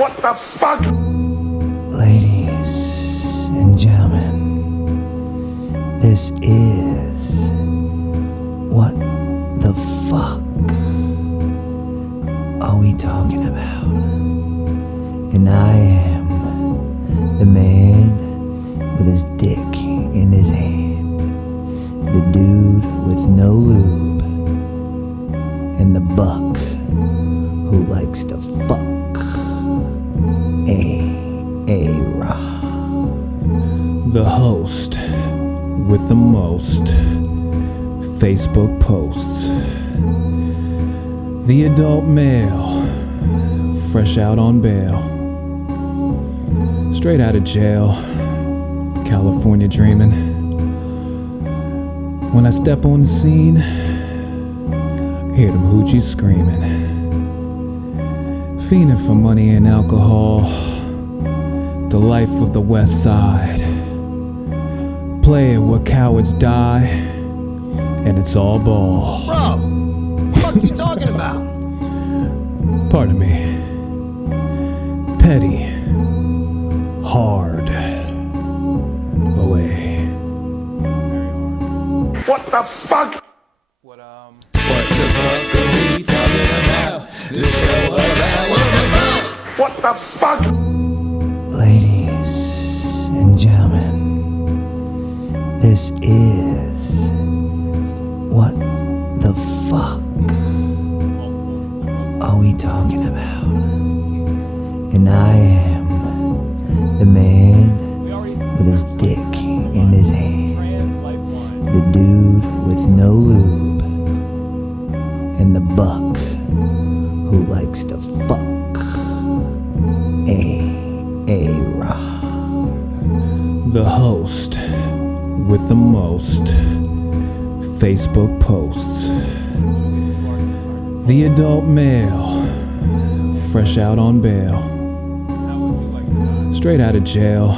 What the fuck? Ladies and gentlemen, this is What the Fuck Are We Talking About? And I am the man with his dick in his hand, the dude with no lube, and the buck who likes to fuck. A-Rod. The host with the most Facebook posts. The adult male, fresh out on bail. Straight out of jail, California dreaming. When I step on the scene, hear them hoochies screaming. Fiending for money and alcohol, the life of the West Side. Playing where cowards die, and it's all ball. Bro, what the fuck you talking about? Pardon me. Petty, hard, away. What the fuck? What the fuck are we talking about? The show about what the fuck? What the fuck? Ladies and gentlemen, this is What the Fuck Are We Talking About? And I am the man with his dick in his hand, the dude with no lube, and the buck who likes to fuck. A-Rod. The host with the most Facebook posts. The adult male, fresh out on bail. Straight out of jail,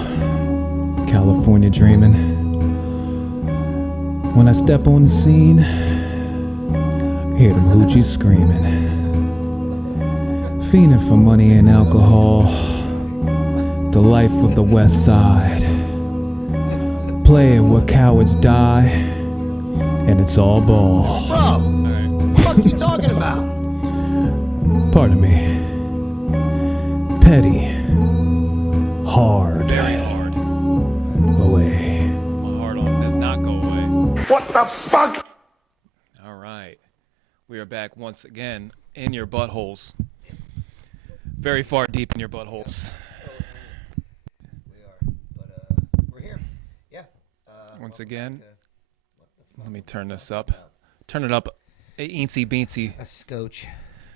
California dreaming. When I step on the scene, hear them hoochies screaming. Fiending for money and alcohol, the life of the West Side. Playing where cowards die, and it's all ball. Bro, what the fuck you talking about? Pardon me. Petty, hard, away. My hard on does not go away. What the fuck? All right. We are back once again in your buttholes. Very far deep in your buttholes. We are, but we're here. Yeah. Once again, let me turn this up. Turn it up a eensy beensy. A scotch.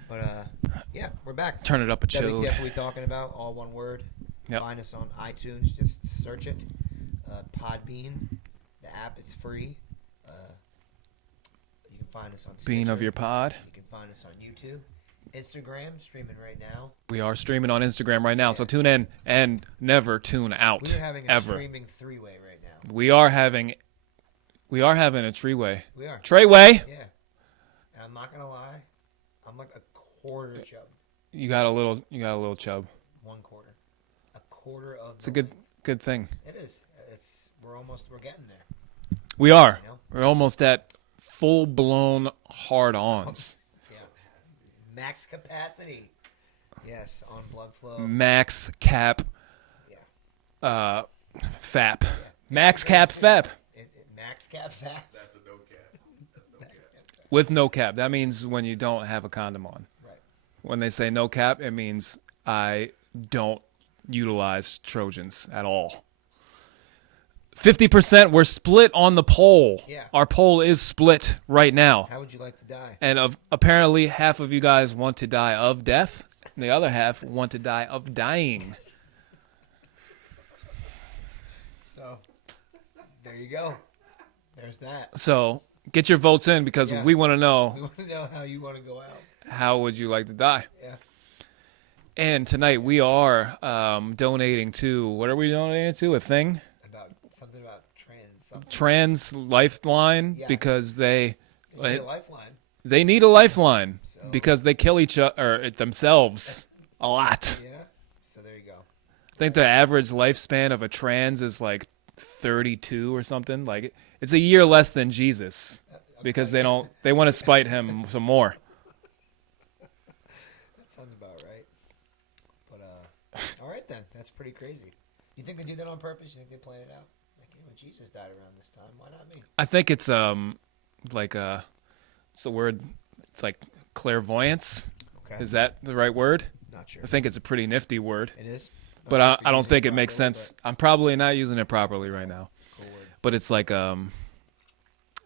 But yeah, we're back. Turn it up a chode. WTF are we talking about? All one word. Yep. Find us on iTunes. Just search it. Podbean. The app is free. You can find us on Bean Stitcher. of your pod. You can find us on YouTube. Instagram, streaming right now. We are streaming on Instagram right now, so tune in and never tune out. We're having a ever. streaming three-way right now. We are having a treeway. We are. Treyway. Yeah. And I'm not gonna lie, I'm like a quarter chub. You got a little chub. 1 quarter. A quarter of. It's a good thing. It is. We're getting there. We are. You know? We're almost at full-blown hard-ons. Yeah. Max capacity. Yes, on blood flow. Max cap. Yeah. Fap. Max cap fap. Max cap fat. That's a no cap. With no cap. That means when you don't have a condom on. Right. When they say no cap, it means I don't utilize Trojans at all. 50%, we're split on the poll. Yeah. Our poll is split right now. How would you like to die? And apparently half of you guys want to die of death, and the other half want to die of dying. So, there you go. There's that. So get your votes in because Yeah. we want to We know want to know how you want to go out. how would you like to die. Yeah. And tonight we are donating to, what are we donating to? A thing? Something about something. Trans Lifeline, Yeah. because they Need a lifeline. they need a lifeline So- because they kill each other themselves a lot. Yeah. So there you go. I think the average lifespan of a trans is like 32 or something. Like it's a year less than Jesus because they want to spite him some more. That sounds about right. But all right then, that's pretty crazy. You think they do that on purpose? You think they plan it out? Like, when Jesus died around this time, why not me? I think it's it's a word. It's like clairvoyance. Okay. Is that the right word? Not sure. I think it's a pretty nifty word. It is. But I don't think it makes sense. I'm probably not using it properly right now. Cool word. But it's like I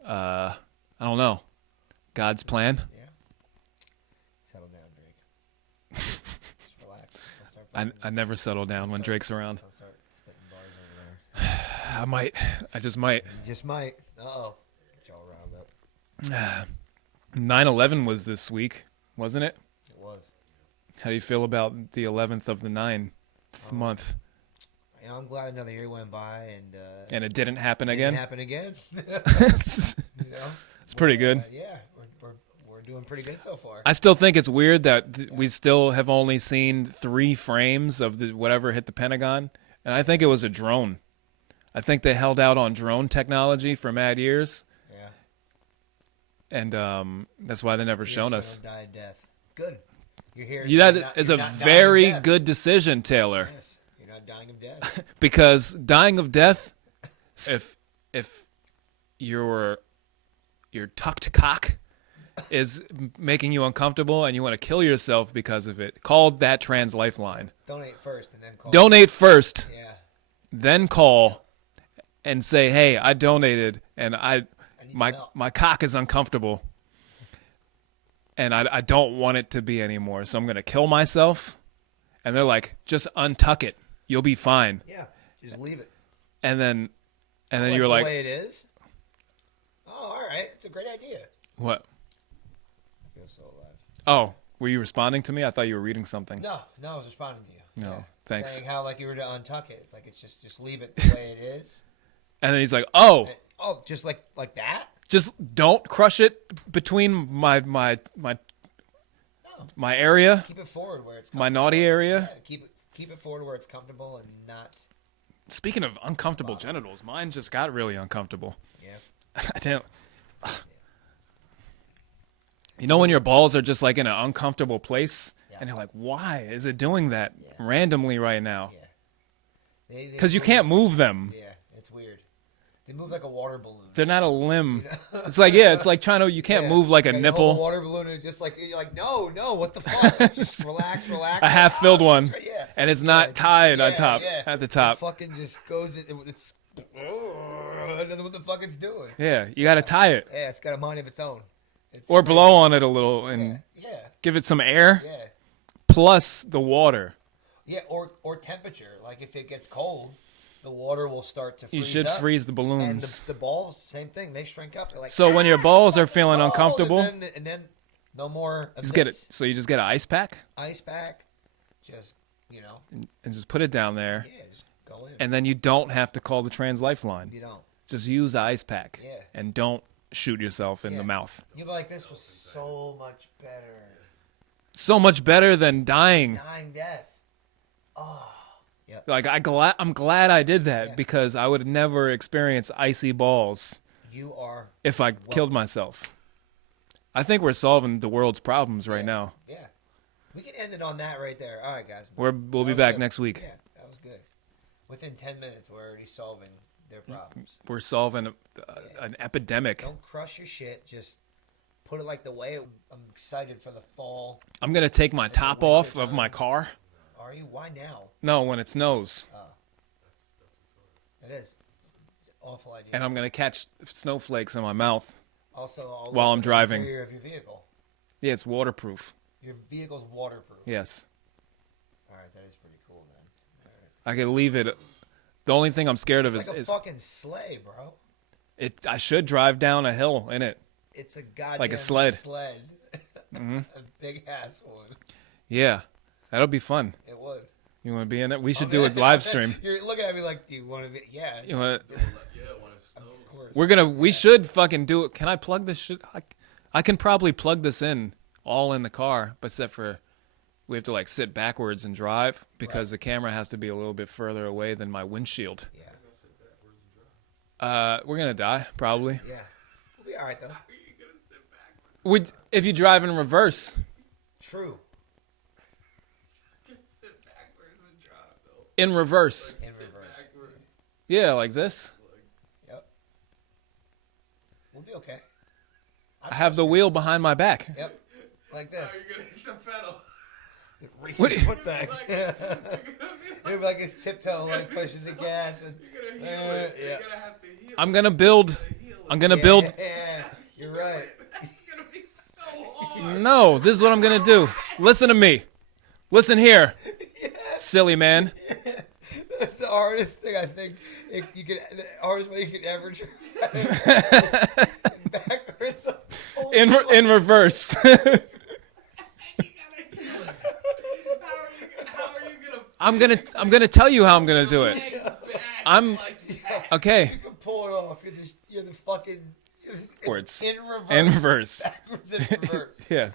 don't know. God's plan. Yeah. Settle down, Drake. Just relax. I'll start I never settle down when Drake's around. I'll start spitting bars over there. I might. I just might. You just might. Uh-oh. Get y'all riled up. 9/11 was this week, wasn't it? It was. How do you feel about the 11th of the 9th month? You know, I'm glad another year went by And it didn't happen it again? didn't happen again. It's You know? pretty good. Yeah, we're doing pretty good so far. I still think it's weird that we still have only seen 3 frames of the whatever hit the Pentagon. And I think it was a drone. I think they held out on drone technology for mad years. Yeah. And that's why they never shown us. Die of death. Good. You're here. That is a very good decision, Taylor. Yes. You're not dying of death. Because dying of death, if your tucked cock is making you uncomfortable and you want to kill yourself because of it, call that trans lifeline. Donate first and then call. Donate first, Yeah. then call and say, "Hey, I donated and need my cock is uncomfortable and I don't want it to be anymore, so I'm going to kill myself." And they're like, "Just untuck it. You'll be fine." Yeah. Just leave it. And then I you're the like, way it is. Oh, all right. It's a great idea. "What? I feel so alive. Oh, were you responding to me? I thought you were reading something." No, I was responding to you. No, Yeah. thanks. Saying how like you were to untuck it. It's like it's just leave it the way it is. And then he's like, "Oh, Oh, just like that? just don't crush it between my area, Keep it forward where it's my comfortable. naughty area." Yeah, keep it forward where it's comfortable and not. Speaking of uncomfortable genitals, mine just got really uncomfortable. Yeah. I didn't. You know when your balls are just like in an uncomfortable place, and you're like, "Why is it doing that randomly right now?" Yeah. Because you can't move them. Yeah, it's weird. They move like a water balloon. They're not a limb. It's like trying to. You can't move like a You nipple. hold a water balloon and just like you're like no, what the fuck? Just relax. A half-filled one, Yeah. and it's not tied Yeah, on top yeah. at the top. It fucking just goes. It's. I don't know what the fuck it's doing. Yeah, you got to tie it Yeah, it's got a mind of its own. or blow on it a little and Yeah. give it some air Yeah. plus the water. Yeah. Or temperature. Like if it gets cold, the water will start to freeze You should up. freeze the And balloons. the balls, same thing. They shrink up. They're like, So when your balls are feeling cold," uncomfortable, and then no more. Of just get it. this. So you just get an ice pack Ice pack. Just and just put it down there, yeah, just go in. and then you don't have to call the trans lifeline. You don't. Just use the ice pack, Yeah. and don't shoot yourself in Yeah. the mouth. You'll be like, this was so much better. So much better than dying. Dying death. Oh. Yep. Like I'm glad I did that Yeah. because I would never experience icy balls You are. if I killed myself. I think we're solving the world's problems right now. Yeah. We can end it on that right there. All right, guys. We'll That be was back good. next week. Yeah, that was good. Within 10 minutes, we're already solving their problems. We're solving an epidemic. Don't crush your shit. Just put it like the way I'm excited for the fall. I'm gonna take my top off of my car. Are you? Why now? No, when it snows, It is. It's an awful idea. and I'm gonna catch snowflakes in my mouth. Also, all while over I'm the driving. interior of your vehicle. Yeah, it's waterproof. Your vehicle's waterproof. Yes, All right, that is pretty cool, man. All right. I could leave it. The only thing I'm scared of It's like a is fucking sleigh, bro. it. I should drive down a hill in it. It's a goddamn Like a sled. Mm-hmm. A big ass one. Yeah, that'll be fun. It would. You want to be in it? We should do a live stream. You're looking at me like, do you want to be? Yeah. You want? Of course. We should fucking do it. Can I plug this shit? I can probably plug this in all in the car, but except for we have to like sit backwards and drive because the camera has to be a little bit further away than my windshield. Yeah. We're gonna die probably. Yeah. We'll be all right though. Would if you drive in reverse? True. In reverse. In reverse. Yeah, like this. Yep. We'll be okay. I have the wheel behind my back. Yep. Like this. You're gonna hit the pedal. Reach What- his foot back. Maybe like his tiptoe like pushes the gas and You're gonna heal it. yeah. You're gonna have to heal I'm gonna build. I'm gonna build. Yeah, you're right. It's gonna be so hard. No, this is what I'm gonna do. Listen to me. Listen here, silly man. That's the hardest thing I think you could. The hardest way you could ever try. Backwards. In reverse. How are you gonna I'm gonna tell you how I'm gonna do it. leg back I'm like that? okay. You can pull it off. You're the fucking. Backwards. In reverse. In reverse. Backwards and reverse. Yeah.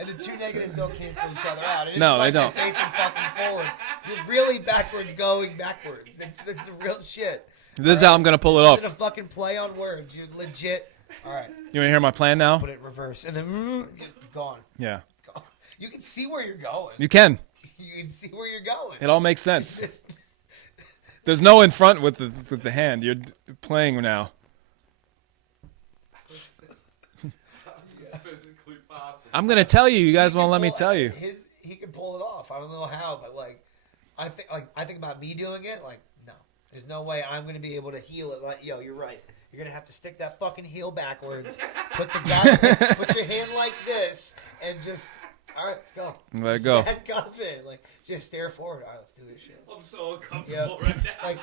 And the two negatives don't cancel each other out. It isn't No, like they you're don't. facing fucking forward. You're really backwards going backwards. This is the real shit. This is how I'm gonna pull it It's off. a fucking play on words. You're legit. All right. You wanna hear my plan now? Put it in reverse. And then gone. Yeah. Gone. You can see where you're going. You can. You can see where you're going. It all makes sense. It's just- There's no in front with the hand. You're playing now. Physically possible. I'm gonna tell you. You guys won't let me tell you. He can pull it off. I don't know how, but I think about me doing it. Like, no, there's no way I'm gonna be able to heel it. Like, yo, you're right. You're gonna have to stick that fucking heel backwards. Put your hand like this, and just all right, let's go. Let it go. That confident, like just stare forward. All right, let's do this shit. I'm so Yeah, uncomfortable right now. like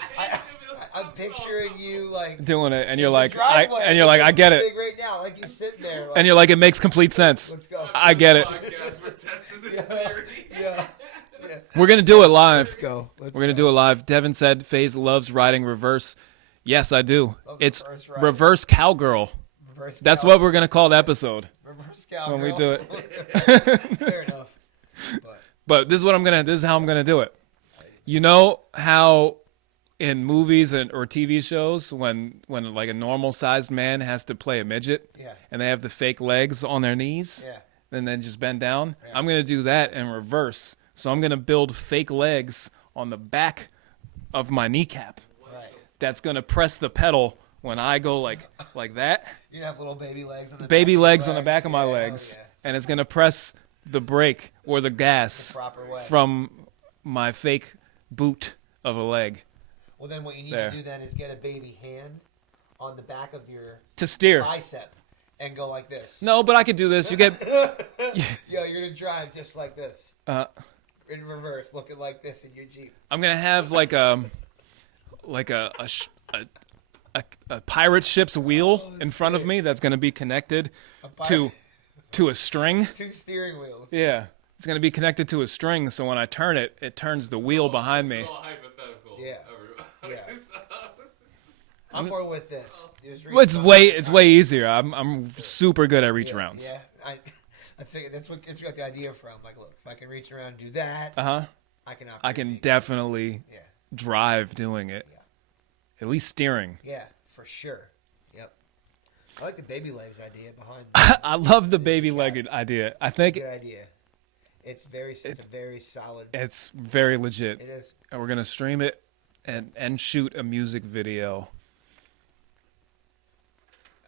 I'm picturing you like Doing it, and you're in the like, driveway. I get it, Big right now, like you sitting there, like, and you're like, it makes complete sense. let's go. I get it. Podcast, we're testing this Yeah, theory. yeah. We're gonna do it live. Let's go. Let's We're gonna do it live. Devin said FaZe loves riding reverse. Yes, I do. Love It's reverse riding. reverse cowgirl. Reverse That's cow- what we're gonna call the episode reverse cowgirl. when we do it. Fair enough. But But this is how I'm gonna do it. You know how in movies or TV shows when like a normal sized man has to play a midget, Yeah. and they have the fake legs on their knees, yeah, and then just bend down. I'm gonna do that in reverse. So I'm gonna build fake legs on the back of my kneecap. right. That's gonna press the pedal when I go like that. You have little baby legs on the Baby back of your legs on the back of my Yeah, legs, hell and it's gonna press the brake or the gas The proper way. from my fake boot of a leg Well, then what you need There. to do then is get a baby hand on the back of your to steer. bicep and go like this. No, but I could do this. You get Yo, you're gonna drive just like this in reverse, looking like this in your Jeep. I'm gonna have like a pirate ship's wheel in front of me that's gonna be connected to a string. 2 steering wheels. Yeah, it's gonna be connected to a string, so when I turn it, it turns the wheel behind me. It's all hypothetical. Yeah. Everybody. Yeah. I'm more with this. Just reach Well, it's behind- way easier. I'm super good at reach Yeah, rounds. Yeah, I think that's what it's got the idea from. Like, look, if I can reach around and do that, Uh huh. I can. I can definitely Yeah, drive doing it. Yeah. At least steering. yeah, for sure. Yep. I like the baby legs idea behind. I love the baby legged idea. I think Good idea. It's a very solid. it's very legit. It is. And we're gonna stream it and shoot a music video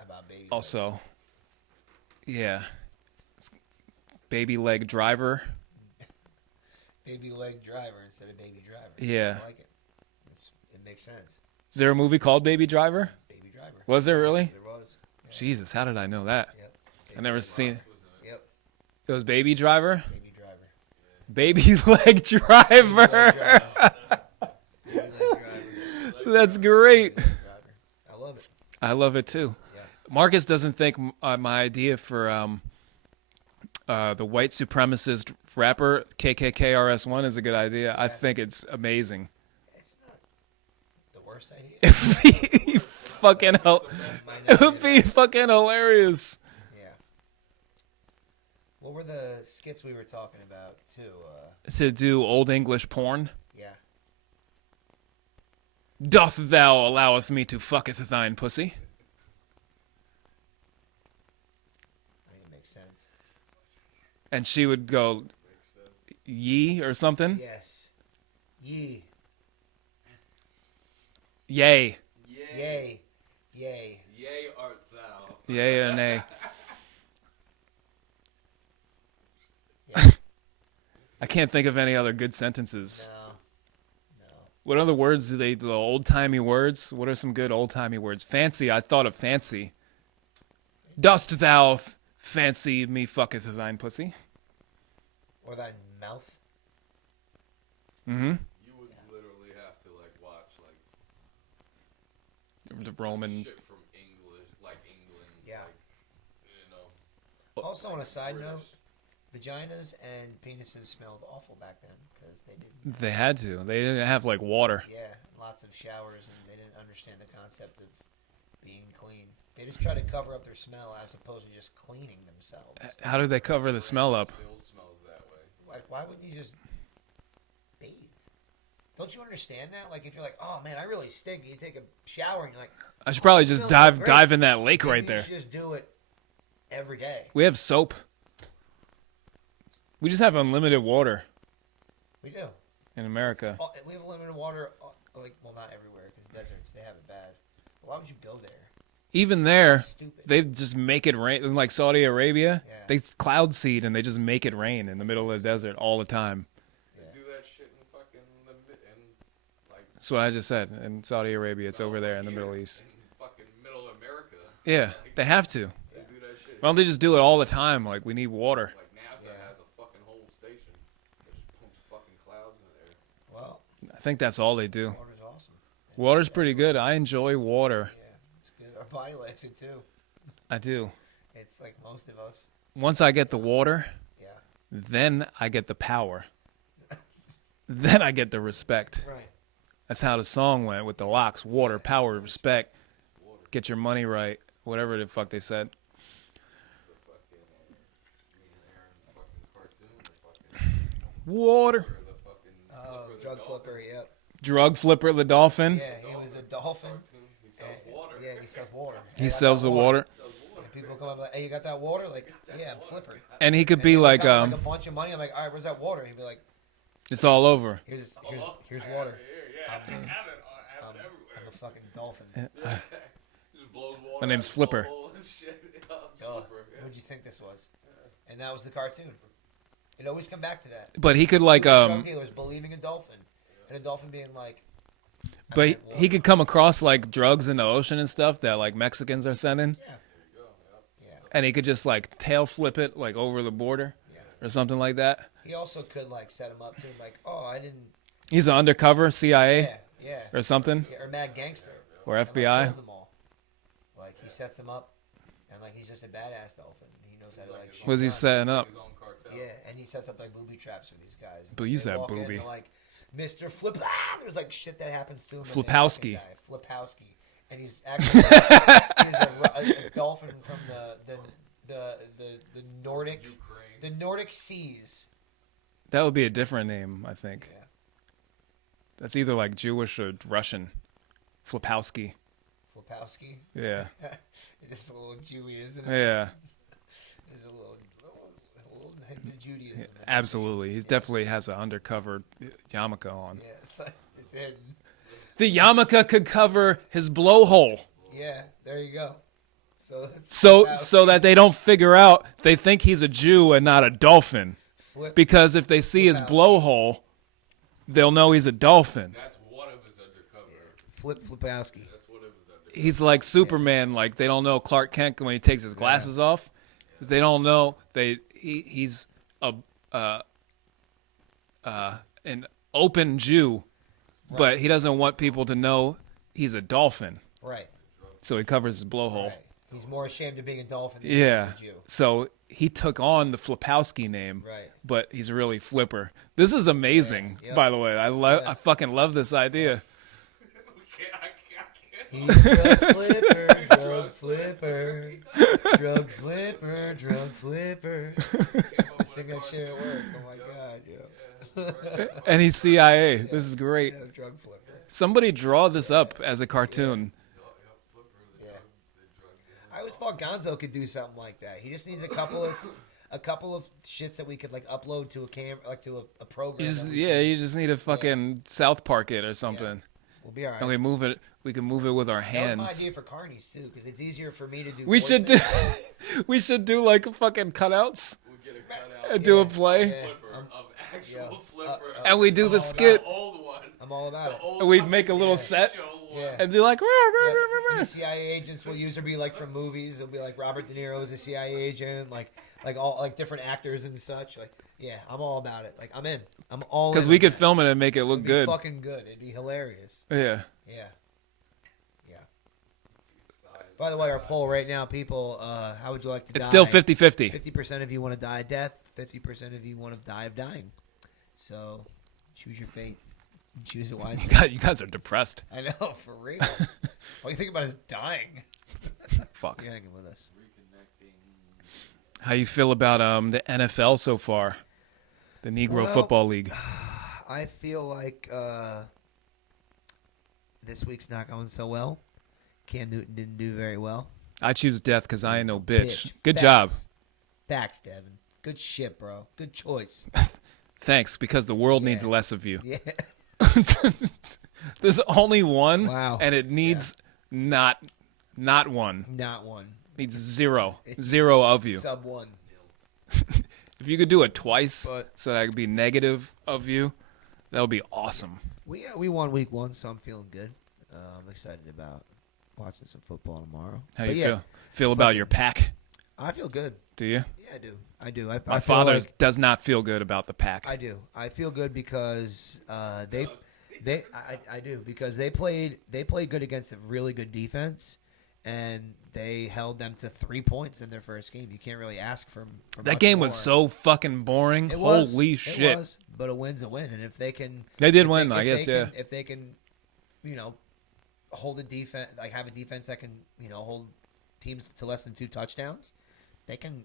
About baby. also. Yeah. It's baby leg driver. legs. Baby leg driver instead of baby driver. Yeah. I like it. It makes sense. Is there a movie called Baby Driver? Baby driver. Was there really? There was. Yeah. Jesus, how did I know that? Yep. I never seen Yep. it. Was Baby Driver? Baby driver. Baby leg driver. Baby leg driver. That's great. Driver. I love it. I love it too. Yeah. Marcus doesn't think my idea for the white supremacist rapper KKKRS1 is a good idea. I think it's amazing. It's not the worst idea. It It would be fucking hilarious. Yeah. What were the skits we were talking about too? To do Old English porn. Yeah. Doth thou alloweth me to fucketh thine pussy? I think it makes sense. And she would go, ye or something? Yes. Yee. Yay. Yay. Yay. Yay art thou. Yay or nay. I can't think of any other good sentences. No. No. What other words do they do? Old-timey words? What are some good old-timey words? Fancy. I thought of fancy. Dost thou fancy me fucketh thine pussy? Or that mouth. Mm-hmm. You would literally have to like watch like The Roman. shit from English, like England. Yeah. Like, you know. Also, on a side British. note, vaginas and penises smelled awful back then because they didn't. They had to. They didn't have like water. Yeah, lots of showers, and they didn't understand the concept of being clean. They just try to cover up their smell as opposed to just cleaning themselves. How did they cover the smell up? Still smells that way. Like, why wouldn't you just bathe? Don't you understand that? Like, if you're like, oh man, I really stink, and you take a shower, and you're like, I should probably just smells so great. dive in that lake maybe right you there. should just do it every day. We have soap. We just have unlimited water We do. in America. Oh, we have limited water, like, well, not everywhere because deserts they have it bad. But why would you go there? Even there, Stupid. they just make it rain. In like Saudi Arabia, Yeah. they cloud seed and they just make it rain in the middle of the desert all the time. They do that shit in fucking like That's what I just said. In Saudi Arabia, it's over there in the here Middle East. in fucking middle America. Yeah, they have to. They do that shit. Why don't they just do it all the time? Like, we need water. Like NASA has a fucking whole station that just pumps fucking clouds in there. Well, I think that's all they do. water's awesome. Water's pretty good. I enjoy water. Yeah, it's good. Our body likes it too. I do. It's like most of us. Once I get the water, Yeah. then I get the power. Then I get the respect. Right. That's how the song went with the Locks. Water, power, respect. Get your money right. Whatever the fuck they said. The fucking me and Aaron's fucking cartoon, the fucking Water. or the fucking Flipper the Drug Dolphin flipper. Yep. Drug Flipper the Dolphin. Yeah, he was a dolphin. cartoon. He sells water. Yeah, he sells water. He sells the water. And people come up like, "Hey, you got that water?" Like, "Yeah, I'm flipper." And he could And be they like, got, a bunch of money. I'm like, "All right, where's that water?" He'd be like, it's all over. "Here's I water. have it I'm, everywhere. I'm a fucking dolphin." Just blows water. My name's out of Flipper. the hole and shit. Duh. Flipper, yeah. What'd you think this was? And that was the cartoon. It always come back to that. But he could like, Drug dealers believing a dolphin, and a dolphin being like, but he could come across like drugs in the ocean and stuff that like Mexicans are sending. "Yeah, yeah." And he could just like tail flip it like over the border or something like that. He also could like set him up to like, "Oh, I didn't." He's an undercover CIA Yeah, yeah. or something. Yeah, or mad gangster. Or And, like, FBI. kills them all. Like he sets them up, and like he's just a badass dolphin. He knows how to like. shoot What's he guns. setting up? His own cartel. Yeah, and he sets up like booby traps for these guys. But use They that walk in, booby. they're like, Mr. Flip. Ah! There's like shit that happens to him. and they Flipowski. fucking die. Flipowski, and he's actually he's a dolphin from the Nordic Ukraine. the Nordic seas. That would be a different name, I think. Yeah. That's either like Jewish or Russian. Flipowski. Flipowski. Yeah. It's a little Jewy, isn't it? Yeah. It's a little hint of Judaism. Absolutely. He definitely has an undercover yarmulke on. Yeah, it's hidden. The yarmulke could cover his blowhole. Yeah, there you go. So it's So Flipowski. that they don't figure out they think he's a Jew and not a dolphin. Flip, Because if they see his Flipowski. blowhole, they'll know he's a dolphin. That's one of his undercover. Flipowski. That's one of his undercover. He's like Superman. Like they don't know Clark Kent when he takes his glasses off. They don't know he's an open Jew, but he doesn't want people to know he's a dolphin. Right. So he covers his blowhole. Right. He's more ashamed of being a dolphin than Yeah. he is a Jew. So he took on the Flipowski name, Right. but he's really Flipper. This is amazing, Yeah. by the way. I fucking love this idea. I can't He's drug flipper, drug flipper, drug flipper, drug flipper. I sing that shit at work. Oh my god, yeah. And he's CIA. This is great. Yeah, drug flipper. Somebody draw this up as a cartoon. Yeah. I always thought Gonzo could do something like that. He just needs a couple of shits that we could like upload to a like to a program. You just need to fucking South Park it or something. We'll be all right. And we can move it with our That was hands. my idea for Carnies too, because it's easier for me to do. We should do voices. we should do like fucking cutouts We'll get a cutout and do a play. Yeah. of actual Yeah. flipper. And we do the skit. Old one. I'm all about it. Old And we make a little set show one. Yeah. and do like And the CIA agents we'll use will be like from movies. It'll be like Robert De Niro is a CIA agent, like all like different actors and such. Like, yeah, I'm all about it. Like, I'm in. I'm all in. because we on could that. film it and make it look It'd be good. fucking good. It'd be hilarious. Yeah. Yeah. Yeah. By the way, our poll right now, people, how would you like to die? It's still 50-50. 50% of you want to die of death. 50% of you want to die of dying. So, choose your fate. Choose it wisely. You guys are depressed. I know, for real. All you think about is dying. Fuck. You're hanging with us. How you feel about the NFL so far? The Negro Well, Football League. I feel like this week's not going so well. Cam Newton didn't do very well. I choose death because I ain't no bitch. Good job. Facts, Devin. Good shit, bro. Good choice. Thanks, because the world Yeah. needs less of you. Yeah. There's only one, Wow. and it needs not one. Not one. Needs zero of you. Sub one. If you could do it twice, But- so that I could be negative of you, that would be awesome. We won week 1, so I'm feeling good. I'm excited about watching some football tomorrow. How But you yeah, feel about your pack? I feel good. Do you? Yeah, I do. I do. I My feel father like- does not feel good about the pack. I do. I feel good because I do because they played good against a really good defense, and they held them to 3 points in their first game. You can't really ask for That much game more. was so fucking boring. It was. Holy It shit. was, but a win's a win, and if they can, They did if win, they- I if guess, they yeah. can- If they can, hold a defense, like have a defense that can, hold teams to less than 2 touchdowns, they can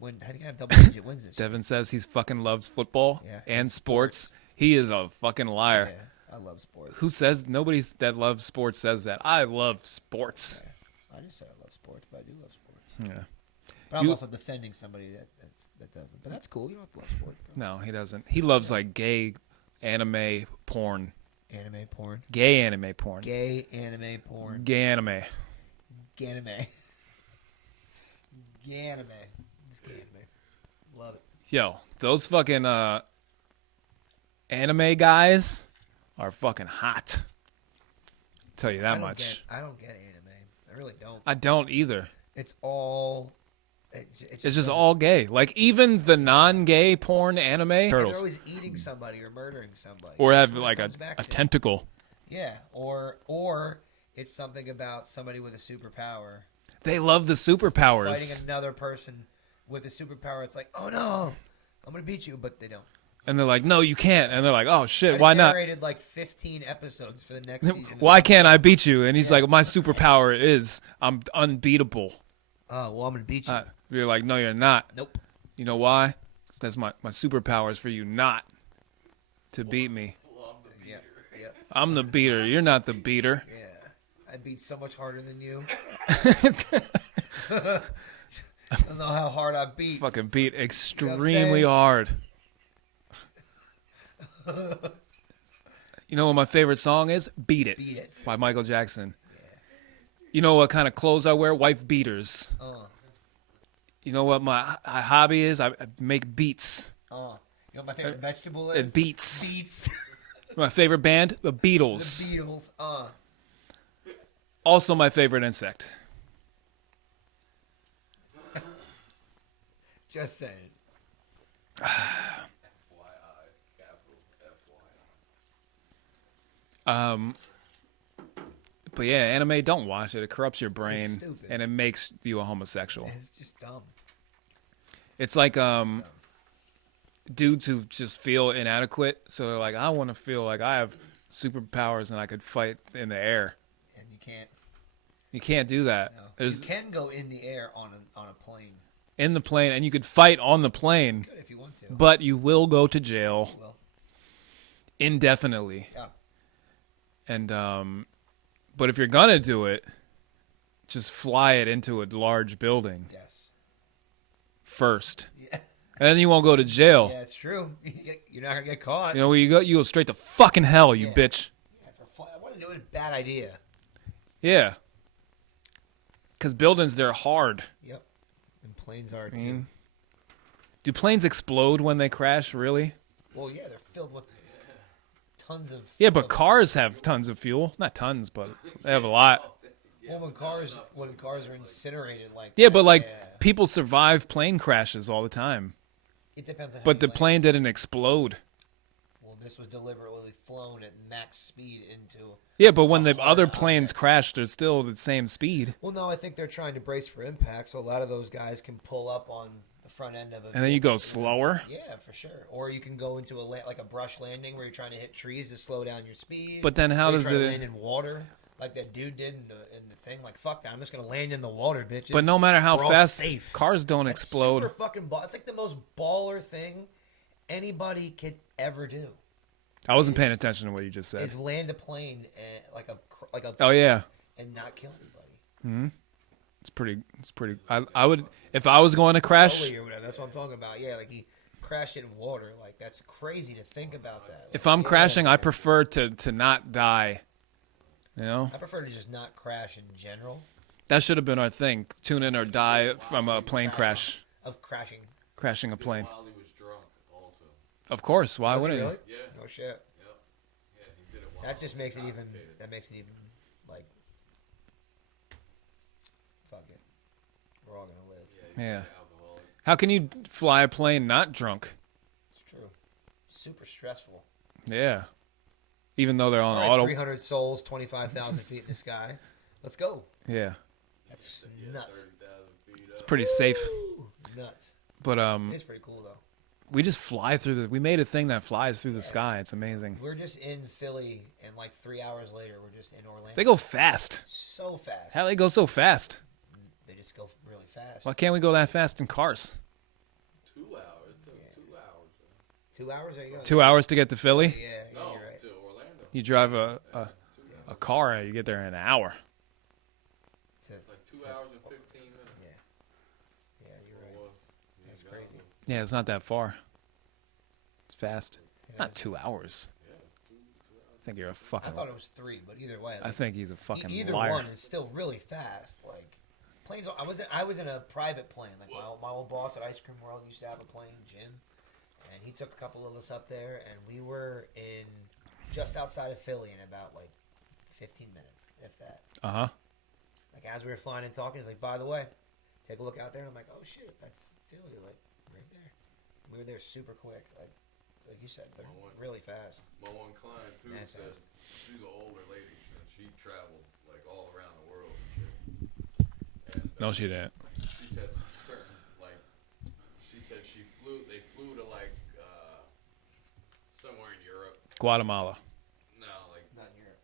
win. I think they have double-digit wins this year. Devin says he fucking loves football Yeah. and sports. He is a fucking liar. Yeah, I love sports. Who says nobody that loves sports says that? I love sports. I just said I love sports, but I do love sports. Yeah. But I'm You- also defending somebody that doesn't. But that's cool. You don't have to love sports. Bro. No, he doesn't. He loves like gay anime porn. Anime porn. Gay anime porn. Gay anime porn. Gay anime. Ganime. Ganime. Just ganime. Love it. Yo, those fucking anime guys are fucking hot. Tell you that much. I don't get anime. I really don't. I don't either. It's all. It's just all gay. Like even the non-gay porn anime They're turtles, always eating somebody or murdering somebody. or That's have what it like a comes back to. tentacle. Yeah, or it's something about somebody with a superpower They love the fighting superpowers, another person with a superpower. It's like, oh no, I'm gonna beat you, but they don't. and they're like, "No, you can't." And they're like, "Oh I shit, just why not? narrated like 15 episodes for the next season. Why can't I beat you?" And he's like, "My superpower is I'm unbeatable." Oh, well, I'm gonna beat you. You're like, "No, you're not." Nope. You know why? 'Cause that's my superpower is for you not to beat me. Yeah, yeah, I'm the beater. You're not the beater. yeah. I beat so much harder than you. I don't know how hard I beat. Fucking beat saying? extremely hard. You know what my favorite song is? Beat It, Beat It. by Michael Jackson. You know what kind of clothes I wear? Wife beaters. You know what my hobby is? I make beats. You know what my favorite vegetable is? It beats. Beets. My favorite band? The The Beatles. Beatles. Also my favorite insect. Just saying. But yeah, anime, don't watch it. It corrupts your brain stupid. and it makes you a homosexual. It's just dumb. It's like dudes who just feel inadequate, so they're like, I want to feel like I have superpowers and I could fight in the air. And you can't. You can't do that. No. There's You can go in the air on a plane. in the plane, and you could fight on the plane, Good if you want to. but you will go to jail Well, indefinitely. yeah. And but if you're gonna do it, just fly it into a large building Yes. first, Yeah. and then you won't go to jail. Yeah, it's true. You're not gonna get caught. You know where you go straight to fucking hell, you Yeah. bitch. Yeah, I want to do it. Bad idea. Yeah. Because buildings, they're hard. Yep. And planes are too. mean, Do planes explode when they crash, really? Well, yeah, they're filled with tons of. Yeah, but cars have tons of fuel. Not tons, but they have a lot. Well, when cars are incinerated, like. Yeah, but like yeah. people survive plane crashes all the time. It depends on. How But you the land. plane didn't explode. Well, this was deliberately flown at max speed into. Yeah, but when the other planes crash, they're still the same speed. Well, no, I think they're trying to brace for impact, so a lot of those guys can pull up on the front end of it. And then you go slower. Yeah, for sure. Or you can go into like a brush landing where you're trying to hit trees to slow down your speed. But then how Or you're does trying to it? land in water? Like that dude did in the thing. Like, fuck that. I'm just going to land in the water, bitches. But no matter how We're all fast safe. cars don't That's explode. Super fucking it's like the most baller thing anybody could ever do. I wasn't paying attention to what you just said. Is land a plane and like a Oh yeah, and not kill anybody. it's pretty. I would if I was going to crash. Sully or whatever. That's what I'm talking about. Yeah, like he crashed it in water. Like that's crazy to think about that. If I'm Yeah, crashing, I man. prefer to not die. You know, I prefer to just not crash in general. that should have been our thing. Tune in or die from a plane crash. Of crashing. Crashing a plane. While he was drunk, also. Of course. Why Was he wouldn't really? Yeah. No shit. Yep. Yeah, he did it while That just he makes was it even. intoxicated. That makes it even like. Fuck it. We're all gonna live. Yeah, he's Yeah. an alcoholic. How can you fly a plane not drunk? It's true. Super stressful. Yeah. Even though they're on All right, auto. 300 souls, 25,000 feet in the sky. Let's go. Yeah. That's Yeah, nuts. 30,000 feet It's up. pretty safe. Ooh, nuts. But It is pretty cool though. we just fly through the. We made a thing that flies through the sky. It's amazing. We're just in Philly, and like 3 hours later, we're just in Orlando. They go fast. So fast. How do they go so fast? They just go really fast. Why can't we go that fast in cars? 2 hours. It took 2 hours. 2 hours? There you go. 2 hours to get to Philly. Yeah, No, you're right. to Orlando. You drive a 2 hours. car and you get there in an hour. It's like 2 hours and 15 minutes. Yeah, you're It right. was. That's Yeah, crazy. Yeah, it's not that far. It's fast. Yeah. Not 2 hours. Yeah, it's 2 hours. I think you're a I fucking. thought it was 3, but either way, I think he's a fucking either liar. one is still really fast. Like planes, I was in a private plane. Like my old boss at Ice Cream World used to have a plane, Jim, and he took a couple of us up there, and we were in just outside of Philly in about like 15 minutes, if that. Uh huh. Like as we were flying and talking, he's like, "By the way, take a look out there." And I'm like, "Oh shit, that's Philly, like right there." We were there super quick, like you said, they're really fast. My one client too That's said fast. she's an older lady and she traveled like all around the world and shit. And, No, she didn't. she said certain like she said they flew to like somewhere in Europe. Guatemala, No, like Not in Europe.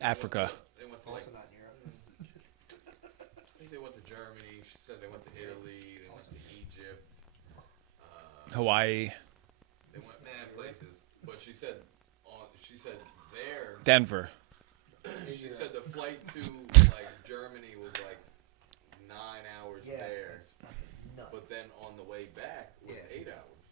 Africa. They went to like Also not in Europe. I think they went to Germany. She said they went to Italy. They went to Egypt. Hawaii, They went mad places. But she said there. Denver. She said the flight to like Germany was like 9 hours Yeah, there, that's fucking nuts. but then on the way back was Yeah. 8 hours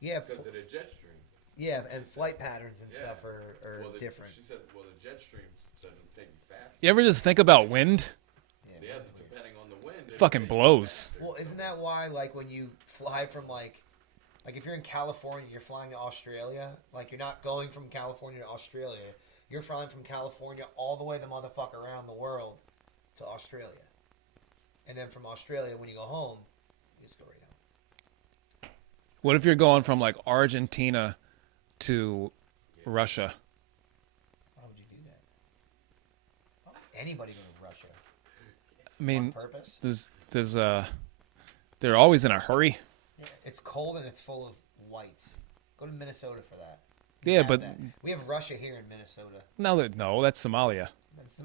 Yeah, because of the jet stream. yeah, and flight patterns and Yeah. stuff are Well, different. She said, well, the jet stream said it'll take you faster. You ever just think about wind? Yeah, depending on the wind. it'll Fucking take you blows. faster. Well, isn't that why, like, when you fly from, like if you're in California, you're flying to Australia, like, you're not going from California to Australia. You're flying from California all the way the motherfucker around the world to Australia. And then from Australia, when you go home, you just go right home. What if you're going from like Argentina to Russia? Why would you do that? Why would anybody go to Russia? I mean, On purpose? they're always in a hurry. Yeah, it's cold and it's full of whites. Go to Minnesota for that. Yeah, Have but that. We have Russia here in Minnesota. no, that's Somalia. That's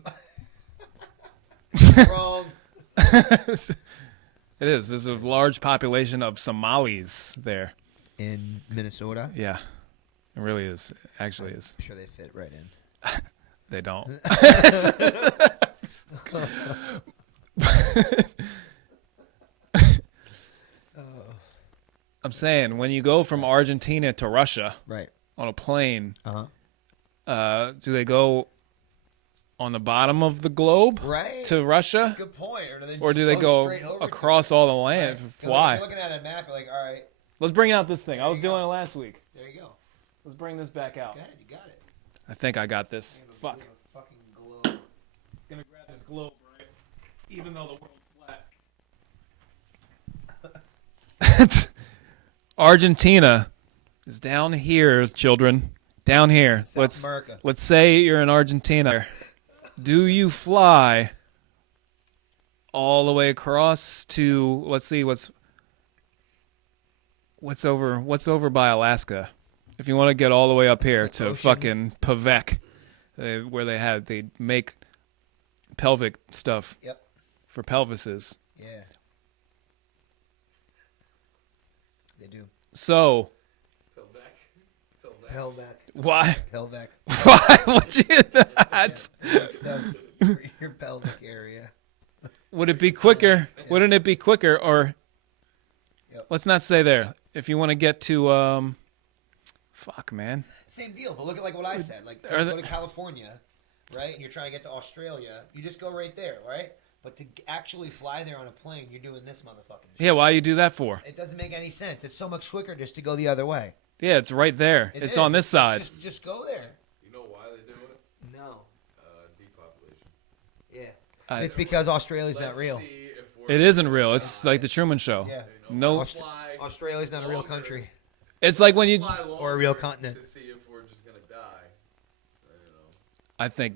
Wrong. It is. There's a large population of Somalis there. In Minnesota, Yeah, it really is. It actually is. I'm sure they fit right in. They don't. I'm saying when you go from Argentina to Russia Right. on a plane, Uh-huh. do they go on the bottom of the globe Right. to Russia, Good point. or do they go straight over to across it? all the land? Right. 'Cause Why? If you're looking at a map, you're like, all right, Let's bring out this thing. I was you doing go. it last week. there you go. Let's bring this back out. Go ahead, you got it. I think I got this. Fuck. We have a fucking globe. Gonna grab this globe, right? Even though the world's flat. Argentina is down here, children. Down here. South America. Let's say you're in Argentina. Do you fly all the way across to, let's see, what's over by Alaska? If you want to get all the way up here to Ocean. fucking Pavek, where they make pelvic stuff Yep. for pelvises. Yeah. They do. So Pelvac. why Pelvac. would you not? Stuff for your pelvic area. Would it be quicker? Wouldn't it be quicker? Or Yep. let's not say there. If you want to get to fuck, man. Same deal, but look at like what I said. Like, Are you the- go to California, right, and you're trying to get to Australia. You just go right there, right? But to actually fly there on a plane, you're doing this motherfucking shit. Yeah, why do you do that for? It doesn't make any sense. It's so much quicker just to go the other way. Yeah, it's right there. It It's is. on this side. Just go there. You know why they do it? No. Depopulation. Yeah. It's because Australia's not Let's real. see if we're It isn't real. It's like the Truman Show. Yeah. No, fly Australia's not a real longer. country. it's like when you. fly Or a real longer continent. to see if we're just gonna die. You know. I think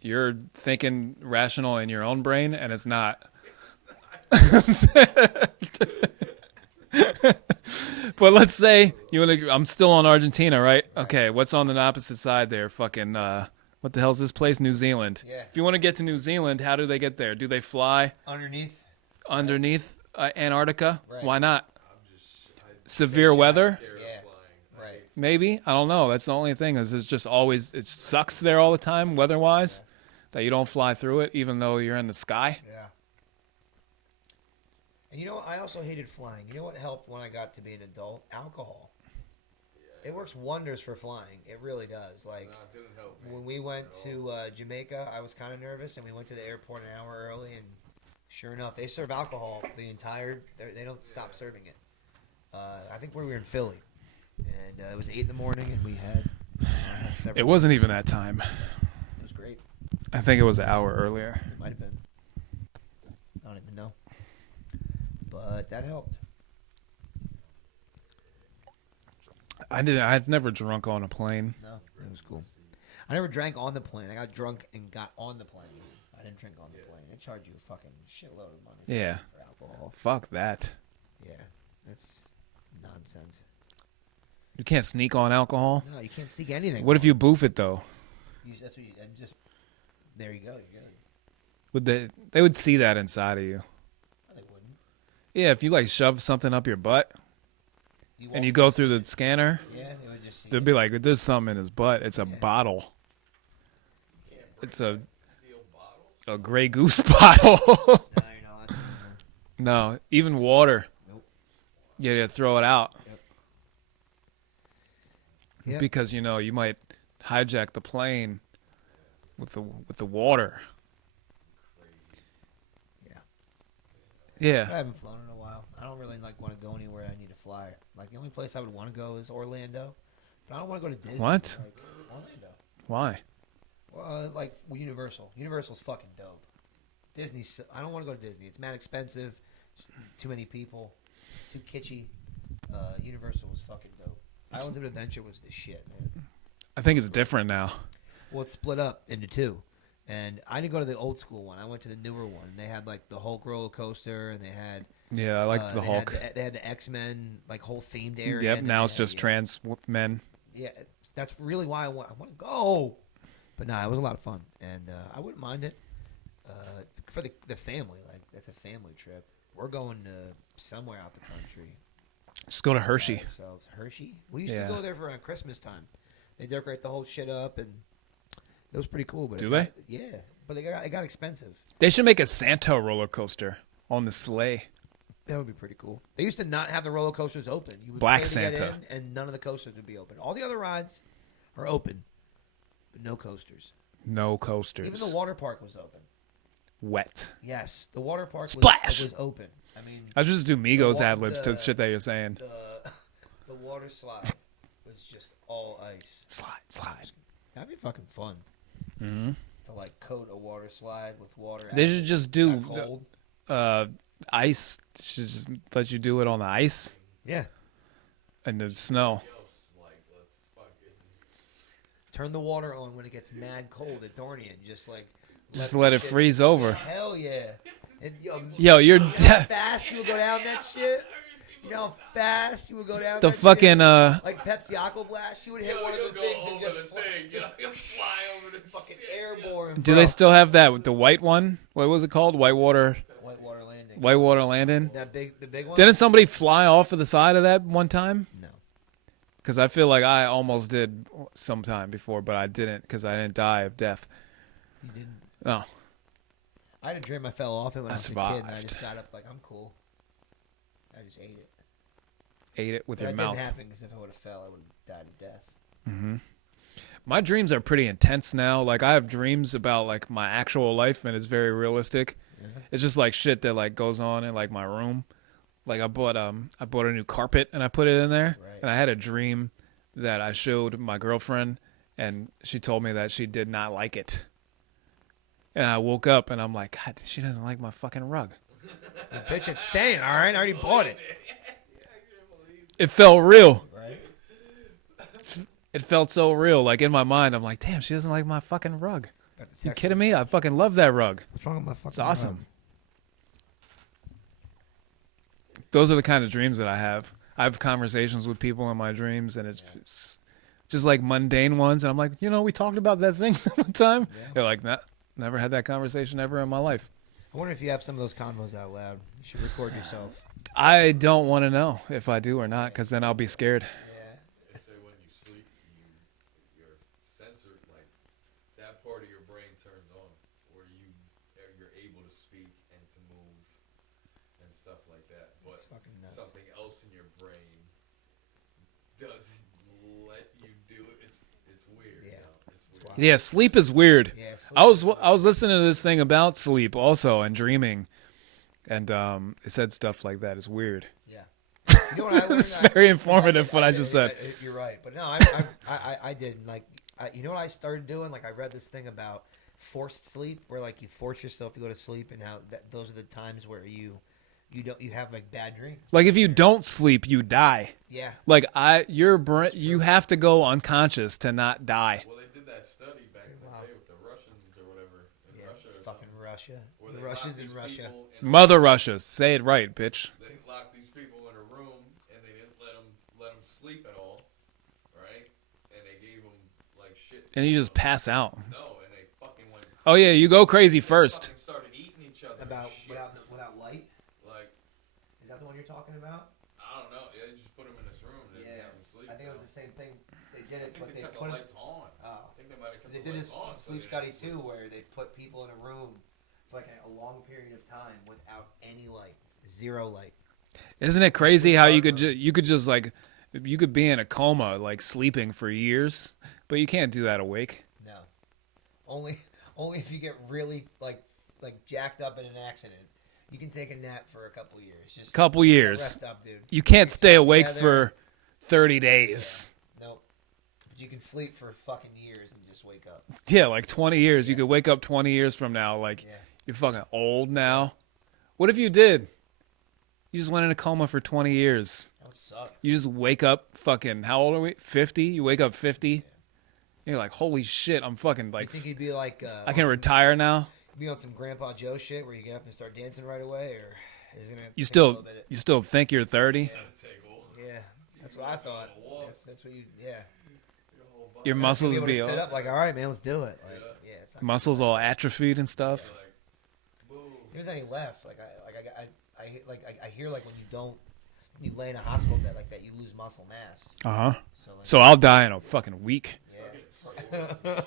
you're thinking rational in your own brain, and it's not. But let's say I'm still on Argentina, right? Okay, what's on the opposite side there? Fucking what the hell's this place? New Zealand. Yeah. If you want to get to New Zealand, how do they get there? Do they fly Underneath. underneath Antarctica? Right. Why not? Severe weather? Scared Yeah. of flying. Right. Maybe. I don't know. That's the only thing is it's just always it sucks there all the time weather-wise that you don't fly through it even though you're in the sky. Yeah. And you know what? I also hated flying. You know what helped when I got to be an adult? Alcohol. It works wonders for flying. It really does. Like No, it didn't help me. when we went to Jamaica, I was kind of nervous, and we went to the airport an hour early, and sure enough, they serve alcohol the entire. They don't stop serving it. I think we were in Philly, and it was 8 in the morning, and we had. Several. It wasn't even that time. It was great. I think it was an hour earlier. It might have been. I don't even know. But that helped. I've never drunk on a plane. No, it was cool. I never drank on the plane. I got drunk and got on the plane. I didn't drink on the plane. They charge you a fucking shitload of money Yeah. for alcohol. Fuck that. Yeah, that's nonsense. You can't sneak on alcohol. No, you can't sneak anything. What if you boof it though? That's what you and just. There you go. You're good. Would they would see that inside of you? No, they wouldn't. Yeah, if you like shove something up your butt and walk you go through the scanner, Yeah, they would just see. they'd it. be like, "There's something in his butt. It's a bottle. It's a Grey Goose bottle." No, you're not. No, even water. Nope. You gotta throw it out. Yep. Because you might hijack the plane with the water. Yeah. Yeah. I haven't flown in a while. I don't really want to go anywhere I need to fly. Like the only place I would want to go is Orlando, but I don't want to go to Disney. What? Like, Orlando. Why? Well, Universal. Universal's fucking dope. Disney's. I don't want to go to Disney. It's mad expensive. Too many people. Too kitschy. Universal was fucking dope. Islands of Adventure was the shit, man. I think it's different now. Well, it's split up into two. And I didn't go to the old school one. I went to the newer one. They had like the Hulk roller coaster, and they had Yeah, I liked the they Hulk. Had they had the X-Men like whole themed area. Yep. and then Now they it's had just the, trans men. Yeah, that's really why I want to go. But nah, it was a lot of fun, and I wouldn't mind it. for the family. Like that's a family trip. We're going to somewhere out the country. Just go to Hershey. Ourselves. Hershey. We used Yeah. to go there for Christmas time. They decorate the whole shit up, and it was pretty cool. But Do it they? got- yeah, but it got expensive. They should make a Santa roller coaster on the sleigh. That would be pretty cool. They used to not have the roller coasters open. You would Black pay to get Santa. in, and none of the coasters would be open. All the other rides are open, but no coasters. No coasters. Even the water park was open. Wet. Yes, the water park Splash! was open. I mean, I should just do Migos wa- ad libs to the- shit that you're saying. the water slide was just all ice. Slide. That'd be fucking fun. Mm-hmm. To like coat a water slide with water. They after should it just got do cold. ice. Should just let you do it on the ice Yeah. and the snow. Like, let's fucking. Turn the water on when it gets mad cold at Dorney and just like Just the let it shit- freeze over. Hell yeah. And, Yo, you're you know how fast you would go down that shit? You know how fast you would go down the that fucking shit? Like Pepsi Aqua Blast, you would hit one of the things and just You'll fly over the fucking airborne. Do bro. they still have that with the white one? What was it called? Whitewater Whitewater Landing. Landing. The big one? Didn't somebody fly off of the side of that one time? No. Because I feel like I almost did sometime before, but I didn't because I didn't die of death. You didn't. No. I had a dream I fell off it when I was a kid, and I survived. just got up like, I'm cool. I just ate it. Ate it with But your it mouth. didn't happen because if I would have fell, I would have died of death. My dreams are pretty intense now. Like I have dreams about like my actual life, and it's very realistic. It's just like shit that like goes on in like my room. Like I bought a new carpet and I put it in there, Right. and I had a dream that I showed my girlfriend, and she told me that she did not like it. And I woke up and I'm like, God, she doesn't like my fucking rug. Bitch, it's staying, all right? I already bought it. It felt real. Right? It felt so real. Like in my mind, I'm like, damn, she doesn't like my fucking rug. You kidding me? I fucking love that rug. What's wrong with my fucking It's awesome. Those are the kind of dreams that I have. I have conversations with people in my dreams, and it's just like mundane ones. And I'm like, we talked about that thing one time. Yeah. They're like, nah, never had that conversation ever in my life. I wonder if you have some of those convos out loud. You should record yourself. I don't want to know if I do or not, because then I'll be scared. Yeah. They say when you sleep, your sensor, like that part of your brain turns on, where you're able to speak and to move and stuff like that. But It's fucking nuts. something else in your brain doesn't let you do it. It's weird. Yeah. You know? It's weird. wild. Yeah, sleep is weird. Yeah, sleep I was is wild. listening to this thing about sleep also and dreaming, and it said stuff like that. It's weird. Yeah. You know what I learned? It's very informative what I just said. You're right, but no, I didn't. Like, you know what I started doing? Like, I read this thing about forced sleep, where like you force yourself to go to sleep, and how those are the times where you have like bad dreams. Like if you don't sleep, you die. Yeah. Like your brain, you have to go unconscious to not die. Well, they did that study back in the Wow. day with the Russians or whatever in Yeah. Russia or Fucking something, Russia. where The they Russians locked in these Russia. people in a Mother Russia, say it right, bitch. They locked these people in a room and they didn't let them sleep at all, right? And they gave them like shit. And you just pass out. No, and they fucking went. Oh yeah, you go crazy first. Fucking started eating each other. and About shit. without light. Like Is that the one you're talking about? I don't know. Yeah, you just put them in this room and they Yeah. have them sleep. I think it was the same thing. They did it, I but think they they kept put the it. lights on. Oh. I think they might have kept They the did this lights on. so sleep they study didn't too, sleep. where they put people in a room for like a long period of time without any light, zero light. Isn't it crazy how you could just like you could be in a coma like sleeping for years, but you can't do that awake. No, only if you get really like jacked up in an accident. You can take a nap for a couple years. Just Couple years. Rest up, dude. You can't stay yourself awake together. for 30 days. Nope. But you can sleep for fucking years and just wake up. Yeah, like 20 years. You could wake up 20 years from now like Yeah. you're fucking old now. What if you did? You just went in a coma for 20 years. That would suck. You just wake up fucking, how old are we? 50? You wake up 50? You're like, holy shit, I'm fucking You like, think you'd be like I can retire now? be on some Grandpa Joe shit where you get up and start dancing right away, or is it gonna? You take a still little bit you still think you're 30? Gotta take a walk. yeah, that's what I thought. That's what you. Yeah. Your You'll muscles able be to sit all, up like, all right, man, let's do it. Like, yeah. It's not, muscles all atrophied and stuff. Like, boom. there's any left. I hear like when you lay in a hospital bed like that, you lose muscle mass. So I'll die in a fucking week. Yeah.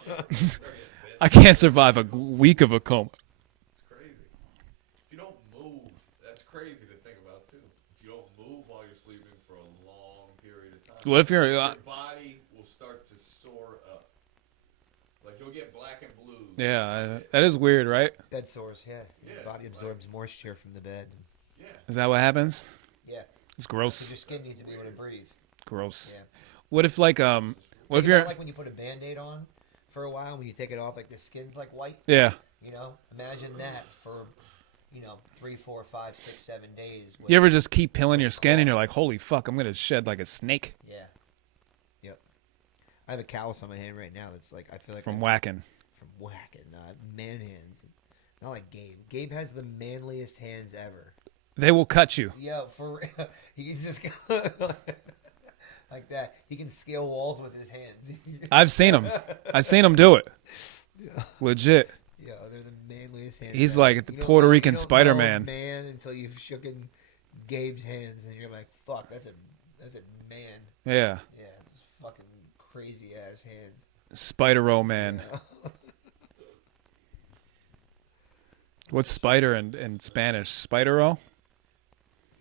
I can't survive a week of a coma. It's crazy. If you don't move, that's crazy to think about too. If you don't move while you're sleeping for a long period of time, What if you're? your body will start to soar up. Like you'll get black and blues. Yeah, that is weird, right? Bed sores. Yeah. Your Yeah, body absorbs moisture from the bed. Yeah. Is that what happens? Yeah. It's 'Cause gross. your skin needs to be able to breathe. Gross. Yeah. What if like what if Think you're? about, like when you put a Band-Aid on for a while, when you take it off, like the skin's like white. Yeah. You know, imagine that for 3, 4, 5, 6, 7 days. with- You ever just keep peeling your skin and you're like, holy fuck, I'm gonna shed like a snake Yeah. Yep. I have a callus on my hand right now that's like I feel like from whacking. from whacking, man hands. Not like Gabe. Gabe has the manliest hands ever. They will cut you. Yo, for real. He can just go like that. He can scale walls with his hands. I've seen him. I've seen him do it. Legit. Yo, they're the manliest hands. He's ever. like the You don't Puerto know- Rican you don't Spider-Man. know a man until you've shooken Gabe's hands, and you're like, fuck, that's a man. Yeah. Yeah, those fucking crazy ass hands. Spider-O man. What's spider in Spanish? Spider-O?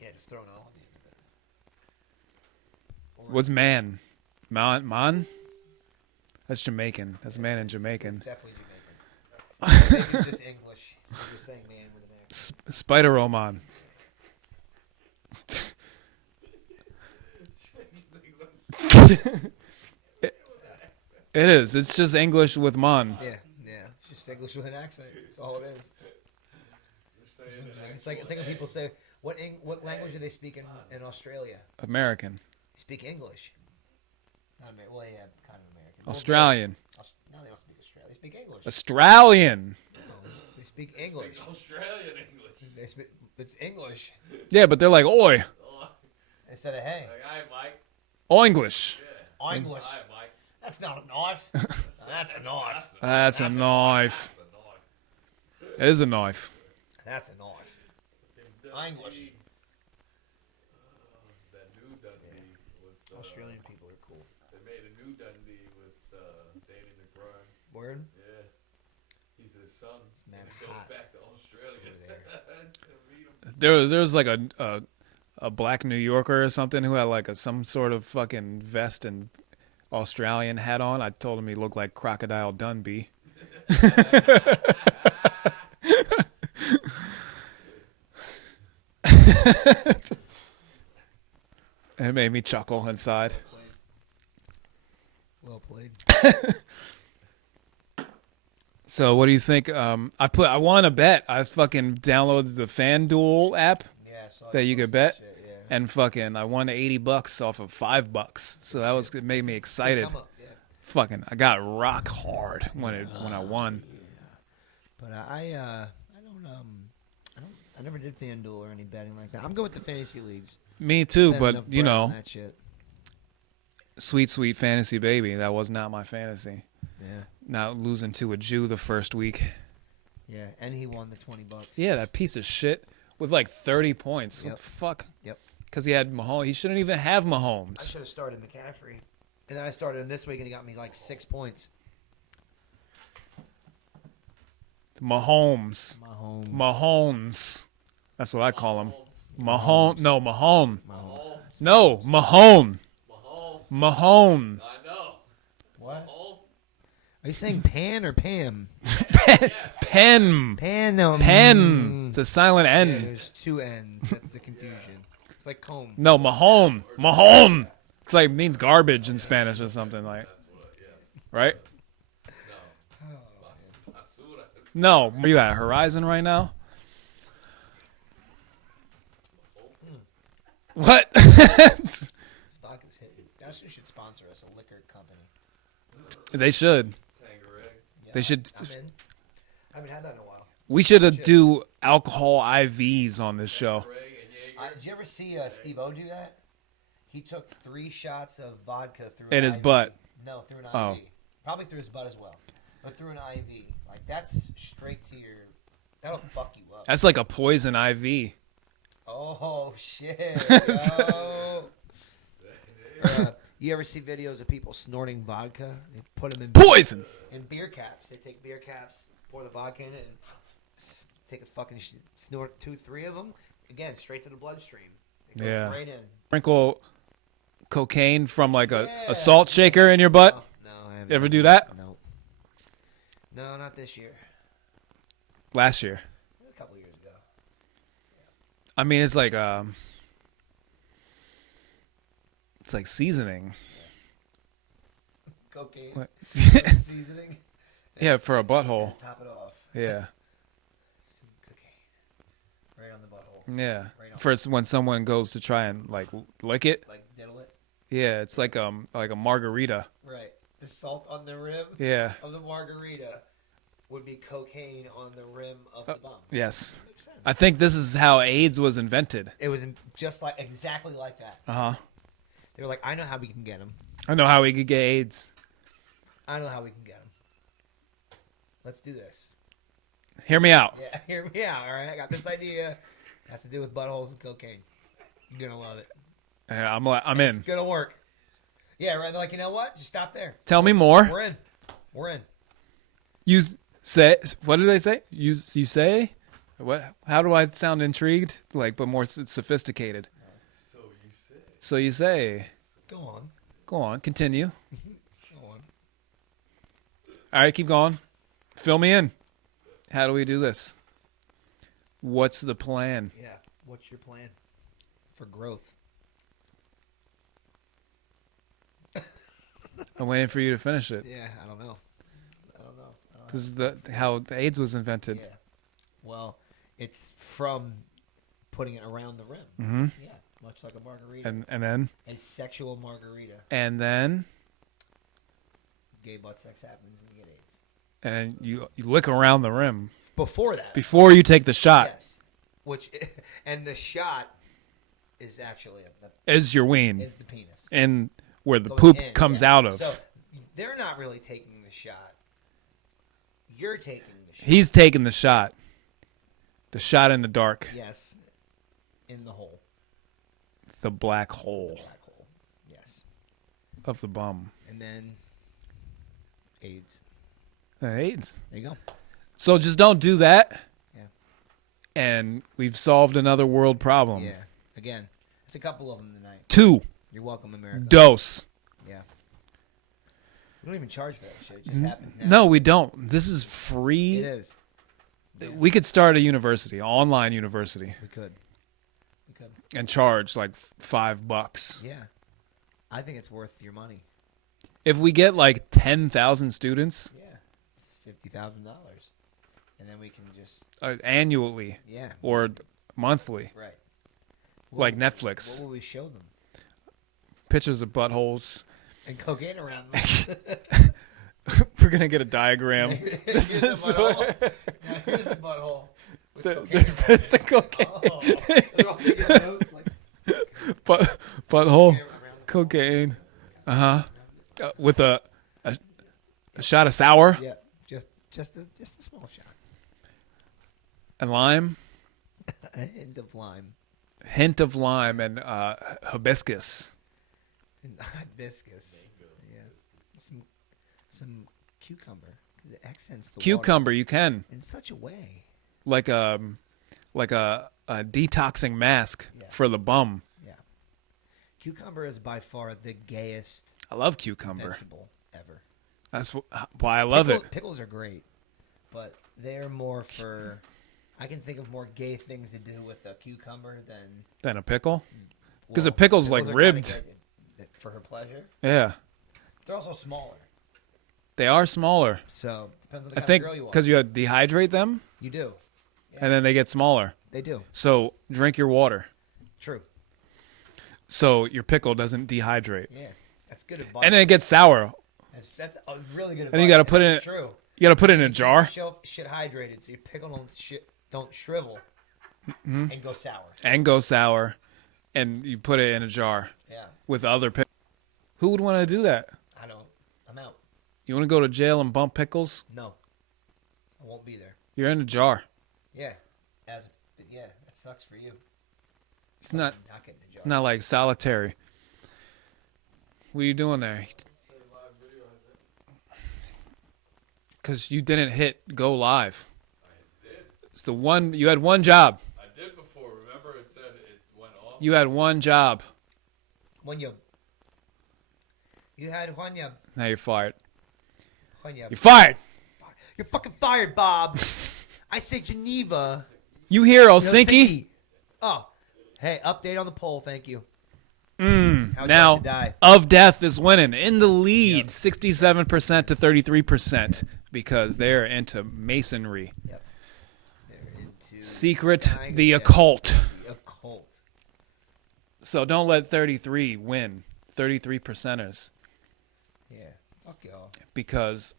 Yeah, just throw an O on the end of it. What's man? Man? That's Jamaican. That's man in Jamaican. It's definitely Jamaican. Maybe it's just English. You're just saying man with an X. Spider-O man. It is. It's just English with man. Yeah. It's just English with an accent. That's all it is. It's like when people say, what language do they speak in Australia? American. They speak English. Not American. Well, yeah, kind of American. Australian. No, they don't speak Australian. They speak English. Australian. No, they speak English. Australian English. They speak. It's English Yeah, but they're like, oi. instead of hey. Like, hi, Mike. English. English. Hi, Mike. That's not a knife. That's a knife. That's a knife. It is a knife. That's a knife. English. That new Dundee with Australian people are cool. They made a new Dundee with Danny McBride. Word. Yeah, he's his son. man and he goes hot back to Australia over there. to meet him. There was like a black New Yorker or something who had like some sort of fucking vest and Australian hat on. I told him he looked like Crocodile Dundee. It made me chuckle inside. Well played. So what do you think? I won a bet. I fucking downloaded the FanDuel app Yeah, I saw that you posted could bet, shit, yeah. and fucking I won $80 off of $5. So that was it made me excited. Come up, yeah. Fucking, I got rock hard when I won. But I never did FanDuel or any betting like that. I'm good with the fantasy leagues. Me too, Spend but enough you bread on know, that shit. sweet fantasy baby. That was not my fantasy. Yeah, Not losing to a Jew the first week. yeah, and he won the $20. Yeah, that piece of shit with like 30 points. Yep. What the fuck? Yep. Because he had Mahomes. He shouldn't even have I Mahomes. should have started McCaffrey, and then I started him this week, and he got me like 6 points. Mahomes. Mahomes. That's what I call him. Mahone. No, Mahone. No, Mahone. Mahone. I know. What? Oh, Are you saying Pan or Pam? Pen. Pan. Pen. It's a silent Yeah, N. there's 2 N's. That's the confusion. It's like comb. No, Mahone. Mahone. It's like means garbage in Spanish or something like. Right? No. Are you at Horizon right now? What? This vodka's hitting. That's should sponsor us, a liquor company. They should. Tangeray. Yeah, They should. I'm in. I haven't had that in a while. We should do alcohol IVs on this show. Tangeray and Jaeger. Did you ever see Steve O do that? He took 3 shots of vodka through In an his IV. butt. No, through an IV. Oh. Probably through his butt as well, but through an IV. Like that's straight to your. That'll fuck you up. That's like a poison IV. Oh shit! Yo. You ever see videos of people snorting vodka? They put them in Poison. in beer caps. They take beer caps, pour the vodka in it, and take a fucking snort 2-3 of them. Again, straight to the bloodstream. It goes Yeah. right in. Sprinkle cocaine from like a Yeah. salt shaker in your butt. No, I haven't. You ever do that? No. No, not this year. Last year. A couple years ago. I mean, it's like seasoning. Cocaine. What? Seasoning. Yeah, for a butthole. Top it off. Yeah, Some cocaine. Right on the butthole. yeah. Right on. For when someone goes to try and like lick it. Like diddle it. Yeah, it's like a margarita. Right. The salt on the rim Yeah. of the margarita would be cocaine on the rim of the bomb. Yes. Makes sense. I think this is how AIDS was invented. It was just like exactly like that. Uh huh. They were like, I know how we can get him. I know how we could get AIDS. I know how we can get him. Let's do this. Hear me out. Yeah, hear me out. All right, I got this idea. It has to do with buttholes and cocaine. You're gonna love it. Yeah, I'm It's in. gonna work. Yeah, right. They're like, you know what? Just stop there. Tell me more. We're in. We're in. You say, what did they say? You say, what? How do I sound intrigued? Like, but more sophisticated. So you say. So you say, Go on. go on, continue. Go on. All right, keep going. Fill me in. How do we do this? What's the plan? Yeah. What's your plan for growth? I'm waiting for you to finish it. Yeah, I don't know. This is how the AIDS was invented. Yeah. Well, it's from putting it around the rim. Mm-hmm. Yeah, much like a margarita. And then A sexual margarita. Gay butt sex happens and you get AIDS. and you lick around the rim Before that. before you take the shot. Yes. Which and the shot is actually Is your ween is the penis. and where the Goes poop in, comes yeah. out of. So they're not really taking the shot. You're taking the shot. He's taking the shot. The shot in the dark. Yes. In the hole. The black hole Black hole. Yes. of the bum. And then AIDS. AIDS. There you go. So just don't do that. Yeah. And we've solved another world problem. Yeah. Again, it's a couple of them tonight. 2. You're welcome, America. Dose. Yeah. We don't even charge for that shit. It just happens now. No, we don't. This is free. It is. We could start a university, online university, We could. We could. and charge like $5. Yeah. I think it's worth your money. If we get like 10,000 students Yeah. It's $50,000. And then we can just, annually yeah. or monthly, Right. like What Netflix, will we show them? pictures of buttholes. And cocaine around them. We're gonna get a diagram. Here's the butthole. Now here's the butthole. With cocaine There's around the it. cocaine. Oh. They're all taking notes like Butthole, around the- cocaine. With a shot of sour Yeah. Just a small shot. and lime, A hint of lime. hint of lime and hibiscus. And hibiscus. Yeah. Some cucumber. Because it accents the water Cucumber, you can in such a way. like a detoxing mask Yeah. for the bum. Yeah. Cucumber is by far the gayest I love cucumber. vegetable ever. That's why I love it. Pickles are great, but they're more for. I can think of more gay things to do with a cucumber than. Than a pickle. 'Cause well, a pickle's, like, are kinda ribbed. good for her pleasure. Yeah, They're also smaller, they are smaller. so depends on the I kind think of girl you are. because you dehydrate them You do. and then they get smaller. They do. So drink your water True. so your pickle doesn't dehydrate. Yeah, that's good advice. And then it gets sour. That's a really good advice. And you gotta put it in- It's true. You got to put it in a Keep jar your shit hydrated so your pickle don't shrivel Mm-hmm. and go sour. and go sour, and you put it in a jar Yeah, with other pickles. Who would want to do that? I don't. I'm out. You want to go to jail and bump pickles? No, I won't be there. You're in a jar. Yeah. That sucks for you. It's not. Not getting the job. It's not like solitary. What are you doing there? Because you didn't hit go live. I did. It's the one you had one job. I did before. Remember, it said it went off. You had one job. When you had one job. Now you're fired. When you You're fired. You're fucking fired, Bob. I say Geneva. You hear Helsinki? Oh, hey, update on the poll. Thank you. How Now, to die. Of Death is winning in the lead, Yep. 67% to 33%, because they're into masonry, Yep. They're into secret, dying the of death. occult. The occult. So don't let 33 win, 33 percenters, Yeah. Fuck y'all. because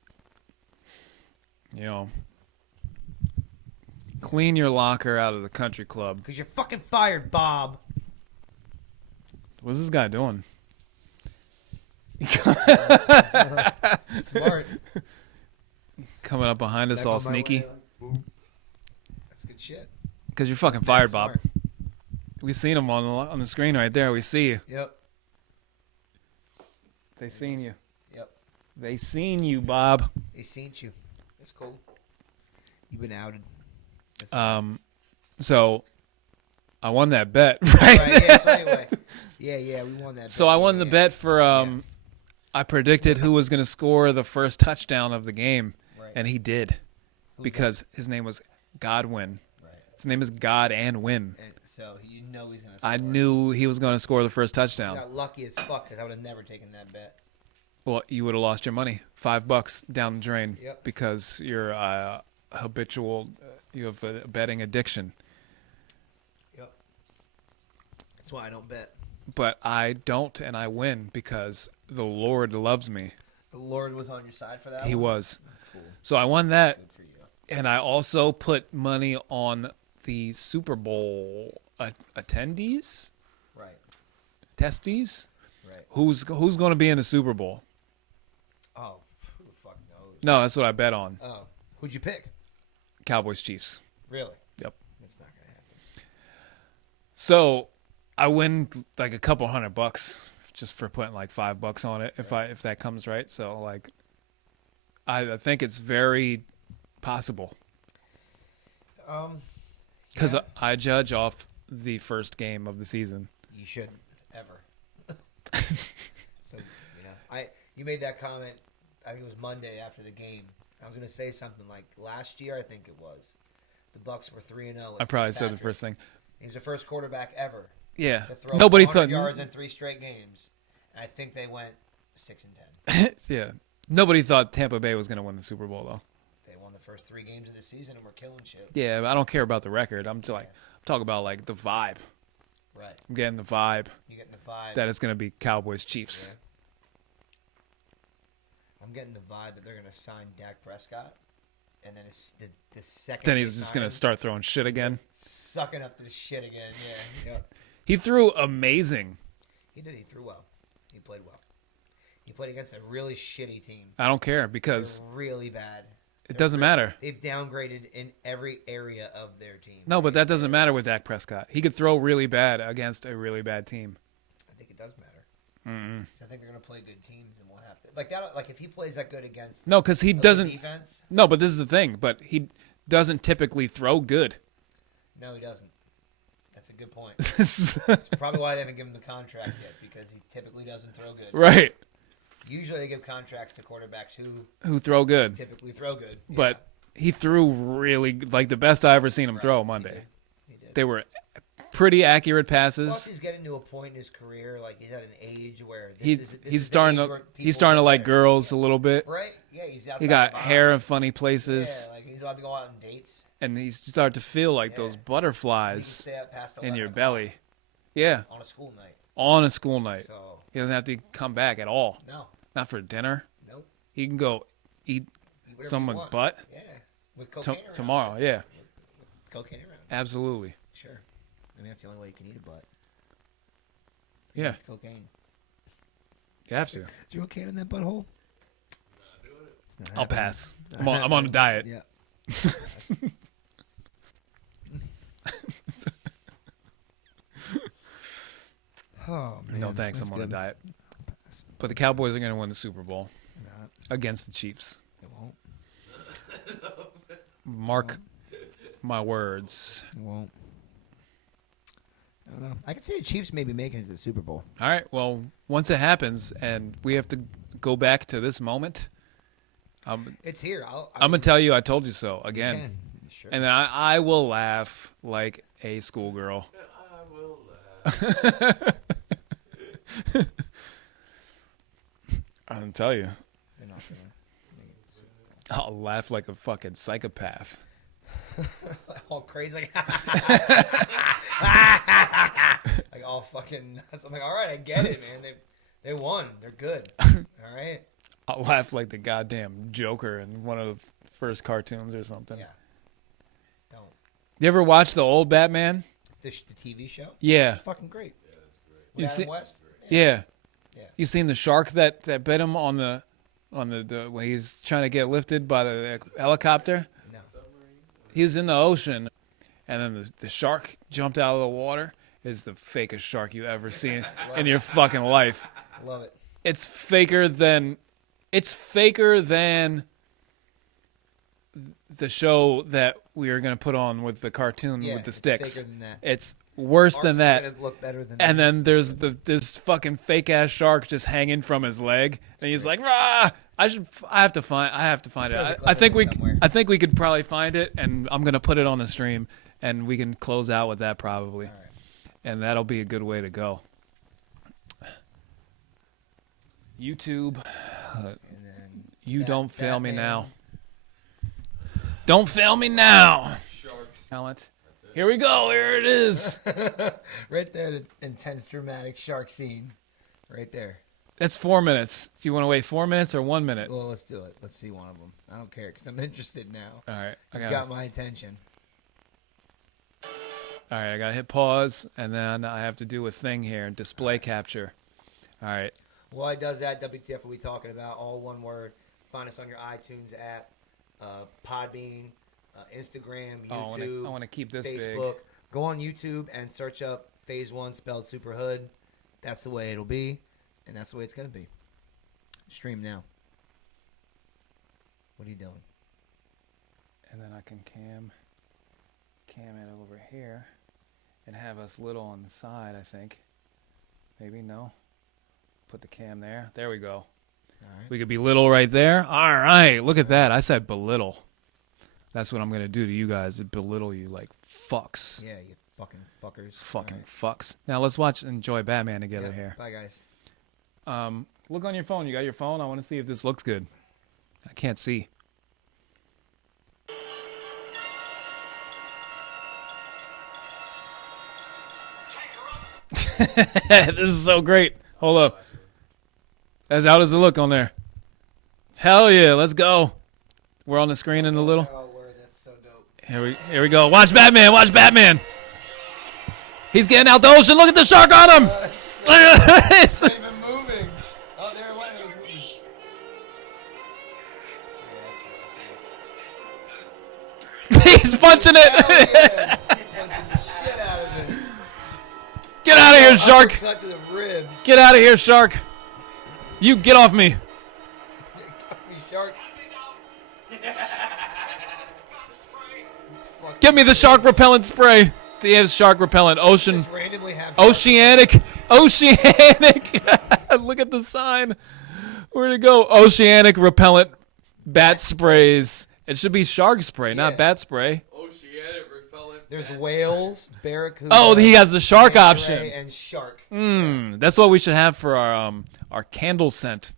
clean your locker out of the country club. Because you're fucking fired, Bob. What's this guy doing? Smart. Coming up behind us Back all on my sneaky. way. Boom. That's good shit. Because you're fucking fired, Smart. Bob. We seen him on the screen right there. We see you. Yep. They seen you. Yep. They seen you, Bob. They seen you. That's cool. You've been outed. That's So I won that bet, right? right. Yeah. So anyway. Yeah. We won that. So bet. I won the Yeah. bet for I predicted who was going to score the first touchdown of the game, Right. and he did, because his name was Godwin. Right. His name is God and Win. And so you know he's gonna. I score. knew he was going to score the first You touchdown. got lucky as fuck because I would have never taken that bet. Well, you would have lost your money, $5 down the drain, Yep. because you're habitual. You have a betting addiction. Yep. That's why I don't bet. But I don't, and I win because the Lord loves me. The Lord was on your side for that. He one? was. That's cool. So I won that, Good for you. and I also put money on the Super Bowl attendees, Right. testes. Right. Who's going to be in the Super Bowl? Oh, who the fuck knows? No, that's what I bet on. Oh, who'd you pick? Cowboys Chiefs. Really? Yep. That's not gonna happen. So I win like a couple $100 just for putting like $5 on it if that comes right. So like I think it's very possible. Because Yeah. I judge off the first game of the season. You shouldn't ever. So you made that comment. I think it was Monday after the game. I was gonna say something like last year. I think it was the Bucks were 3-0. I probably said the first thing. He was the first quarterback ever Yeah. to throw Nobody 100 thought. yards in 3 straight games. And I think they went 6-10. Yeah. Nobody thought Tampa Bay was going to win the Super Bowl though. They won the first 3 games of the season and were killing shit. Yeah, but I don't care about the record. I'm just I'm talking about like the vibe. Right. I'm getting the vibe You getting the vibe that it's going to be Cowboys Chiefs. Yeah. I'm getting the vibe that they're gonna sign Dak Prescott, and then it's the second. Then they he's just sign going to him, start throwing shit again. sucking up this shit again. Yeah. He threw amazing. He did. He threw well. He played well. He played against a really shitty team. I don't care because They're really bad. it doesn't matter. They've downgraded in every area of their team. No, but that doesn't matter with Dak Prescott. He could throw really bad against a really bad team. I think it does matter. 'Cause I think they're gonna play good teams, and we'll have to like that. Like if he plays that good against No, because he elite doesn't. defense. No, but this is the thing. But he doesn't typically throw good. No, he doesn't. That's a good point. Right. It's probably why they haven't given him the contract yet, because he typically doesn't throw good. Usually they give contracts to quarterbacks who Who throw good. typically throw good. But he threw really, like the best I ever seen him throw Monday. He did. They were pretty accurate Plus, passes. he's getting to a point in his career, like he's at an age where He's starting to like girls a little bit. Right? Yeah, he's outside He got the box. hair in funny Yeah, places, like he's allowed to go out on dates. and he started to feel like those Yeah. He can butterflies stay up past in 11 your o'clock belly. Yeah, on a school night. on a school night. So He doesn't have to come back at all. no, Not for dinner. nope. He can go eat Eat whatever you someone's want. butt Yeah, with cocaine around. tomorrow. Yeah, With cocaine around. absolutely. Sure. I mean, that's the only way you can eat a butt. Yeah, It's cocaine. you have to. Is there cocaine in that butthole? It's not I'll happening. pass. It's not I'm on a diet. Yeah. Oh man. No thanks, That's I'm on a good. diet. But the Cowboys are going to win the Super Bowl Not. against the Chiefs. It won't. Mark my words. It won't. I don't know. I could see the Chiefs maybe making it to the Super Bowl. All right, well, once it happens and we have to go back to this moment, I'm It's here. going to tell you I told you so again. Can. Sure. And then I will laugh like a schoolgirl. I will laugh. I'll tell you. They're not gonna make it to the Super Bowl. I'll laugh like a fucking psychopath. All crazy, like, like all fucking nuts. I'm like, all right, I get it, man. They won. They're good. All right. I'll laugh like the goddamn Joker in one of the first cartoons or something. Yeah. Don't. You ever watch the old Batman? The TV show. Yeah. It's fucking great. You With see- Adam West. Yeah. Yeah. You seen the shark that bit him on the when he's trying to get lifted by the helicopter? No. He was in the ocean, and then the shark jumped out of the water. It's the fakest shark you ever seen in your fucking life. Love it. It's faker than the show that we are going to put on with the cartoon Yeah, with the it's sticks. faker than that. It's worse than Ours that. Would look better than And that. then there's this fucking fake ass shark just hanging from his leg, and he's like, "Rah!" I have to find sure it. there's a I think clip of it somewhere. I think we could probably find it, and I'm gonna put it on the stream, and we can close out with that probably, All right. and that'll be a good way to go. YouTube, And then you Bat- don't fail me Batman. now. Don't fail me now. Sharks. Talent. Here we go. Here it is. right there, the intense, dramatic shark scene. Right there. That's 4 minutes. Do you want to wait 4 minutes or 1 minute? Well, let's do it. Let's see one of them. I don't care because I'm interested now. All right. You got my attention. All right, I gotta hit pause, and then I have to do a thing here, display capture. All right, While he does that, WTF are we talking about? All one word. Find us on your iTunes app, Podbean, Instagram, YouTube, I want to keep this Facebook. Go on YouTube and search up Phase 1 spelled Super Hood. That's the way it'll be, and that's the way it's going to be. Stream now. What are you doing? big, and then I can cam it over here, and have us little on the side. I think, maybe no. Put the cam there. There we go. All right. We could be little right there. All right, look at that. I said belittle. That's what I'm gonna do to you guys. Belittle you like fucks. Yeah, you fucking fuckers. Fucking All fucks. Now let's enjoy Batman right. together Yeah, here. Bye, guys. Look on your phone. You got your phone? I want to see if this looks good. I can't see. This is so great. Hold up. How does it look on there? Hell yeah, let's go. We're on the screen in a little. Oh, word, that's so dope. Here we go. Watch Batman. Watch Batman. He's getting out the ocean. Look at the shark on him. Look at this. Even moving. Oh, there it was. It was moving. Yeah, He's punching it. that's right. Shit out of it. Get out of here, shark. Cut to the ribs. Get out of here, shark. You get off me. Shark. Give me the shark repellent spray. He has shark repellent. Ocean. Just randomly have Oceanic. Oceanic. Look at the sign. Where'd it go? Oceanic repellent bat sprays. It should be shark spray, not Yeah. bat spray. Oceanic repellent. There's bat- whales, barracuda. Oh, he has the shark manta ray, option. and shark. That's what we should have for our candle scent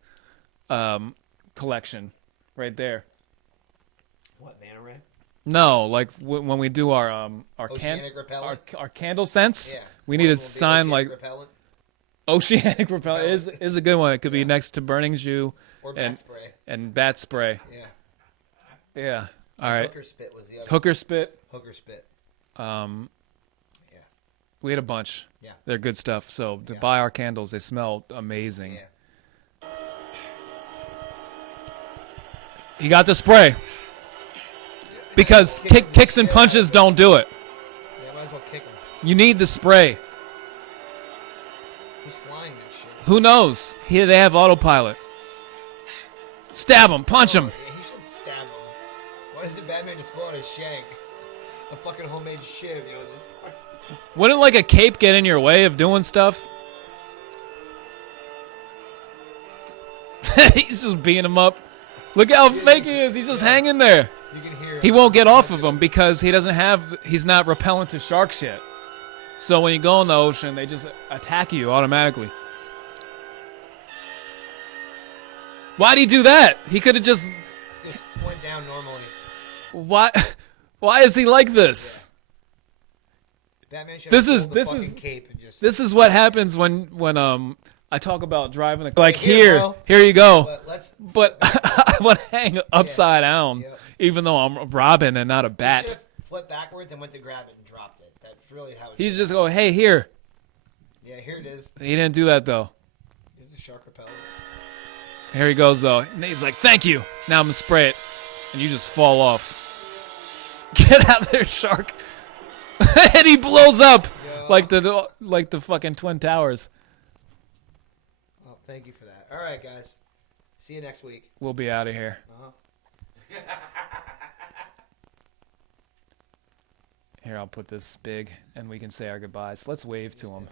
collection, right there. What, manta ray? No, like when we do our Oceanic repellent? our candle scents, Yeah. we need What, a will be sign oceanic like repellent oceanic repellent is a good one. It could be next to burning Jew or bat and spray. and bat spray. Yeah. Yeah. All right. Hooker spit was the other. Hooker spit. Hooker spit. Yeah. We had a bunch. Yeah. They're good stuff. So to Yeah. buy our candles, they smell amazing. Yeah. He got the spray. Because kicks and punches don't do it. Yeah, might as well kick him. You need the spray. Who knows? Here they have autopilot. Stab him, punch him. Yeah, he should stab him. Why does Batman just pull out his shank? A fucking homemade shiv, you know, just. Wouldn't like a cape get in your way of doing stuff? He's just beating him up. Look how fake he is. He's just hanging there. You can hear. He won't get off of him because he's not repellent to sharks yet. So when you go in the ocean, they just attack you automatically. Why'd he do that? He could have just went down normally. Why is he like this? Batman should This have is pulled the fucking cape and just. this is what happens when I talk about driving a like Here, here you go. But I would hang upside down, even though I'm Robin and not a He bat. should have flipped backwards and went to grab it and dropped it. That's really how. He's just going, hey, here. Yeah, here it is. He didn't do that though. Here's the shark repellent. Here he goes though. And he's like, thank you. Now I'm gonna spray it, and you just fall off. Get out of there, shark. And he blows up like the fucking Twin Towers. Oh, thank you for that. All right, guys. See you next week. We'll be out of here. Here, I'll put this big, and we can say our goodbyes. Let's wave to him.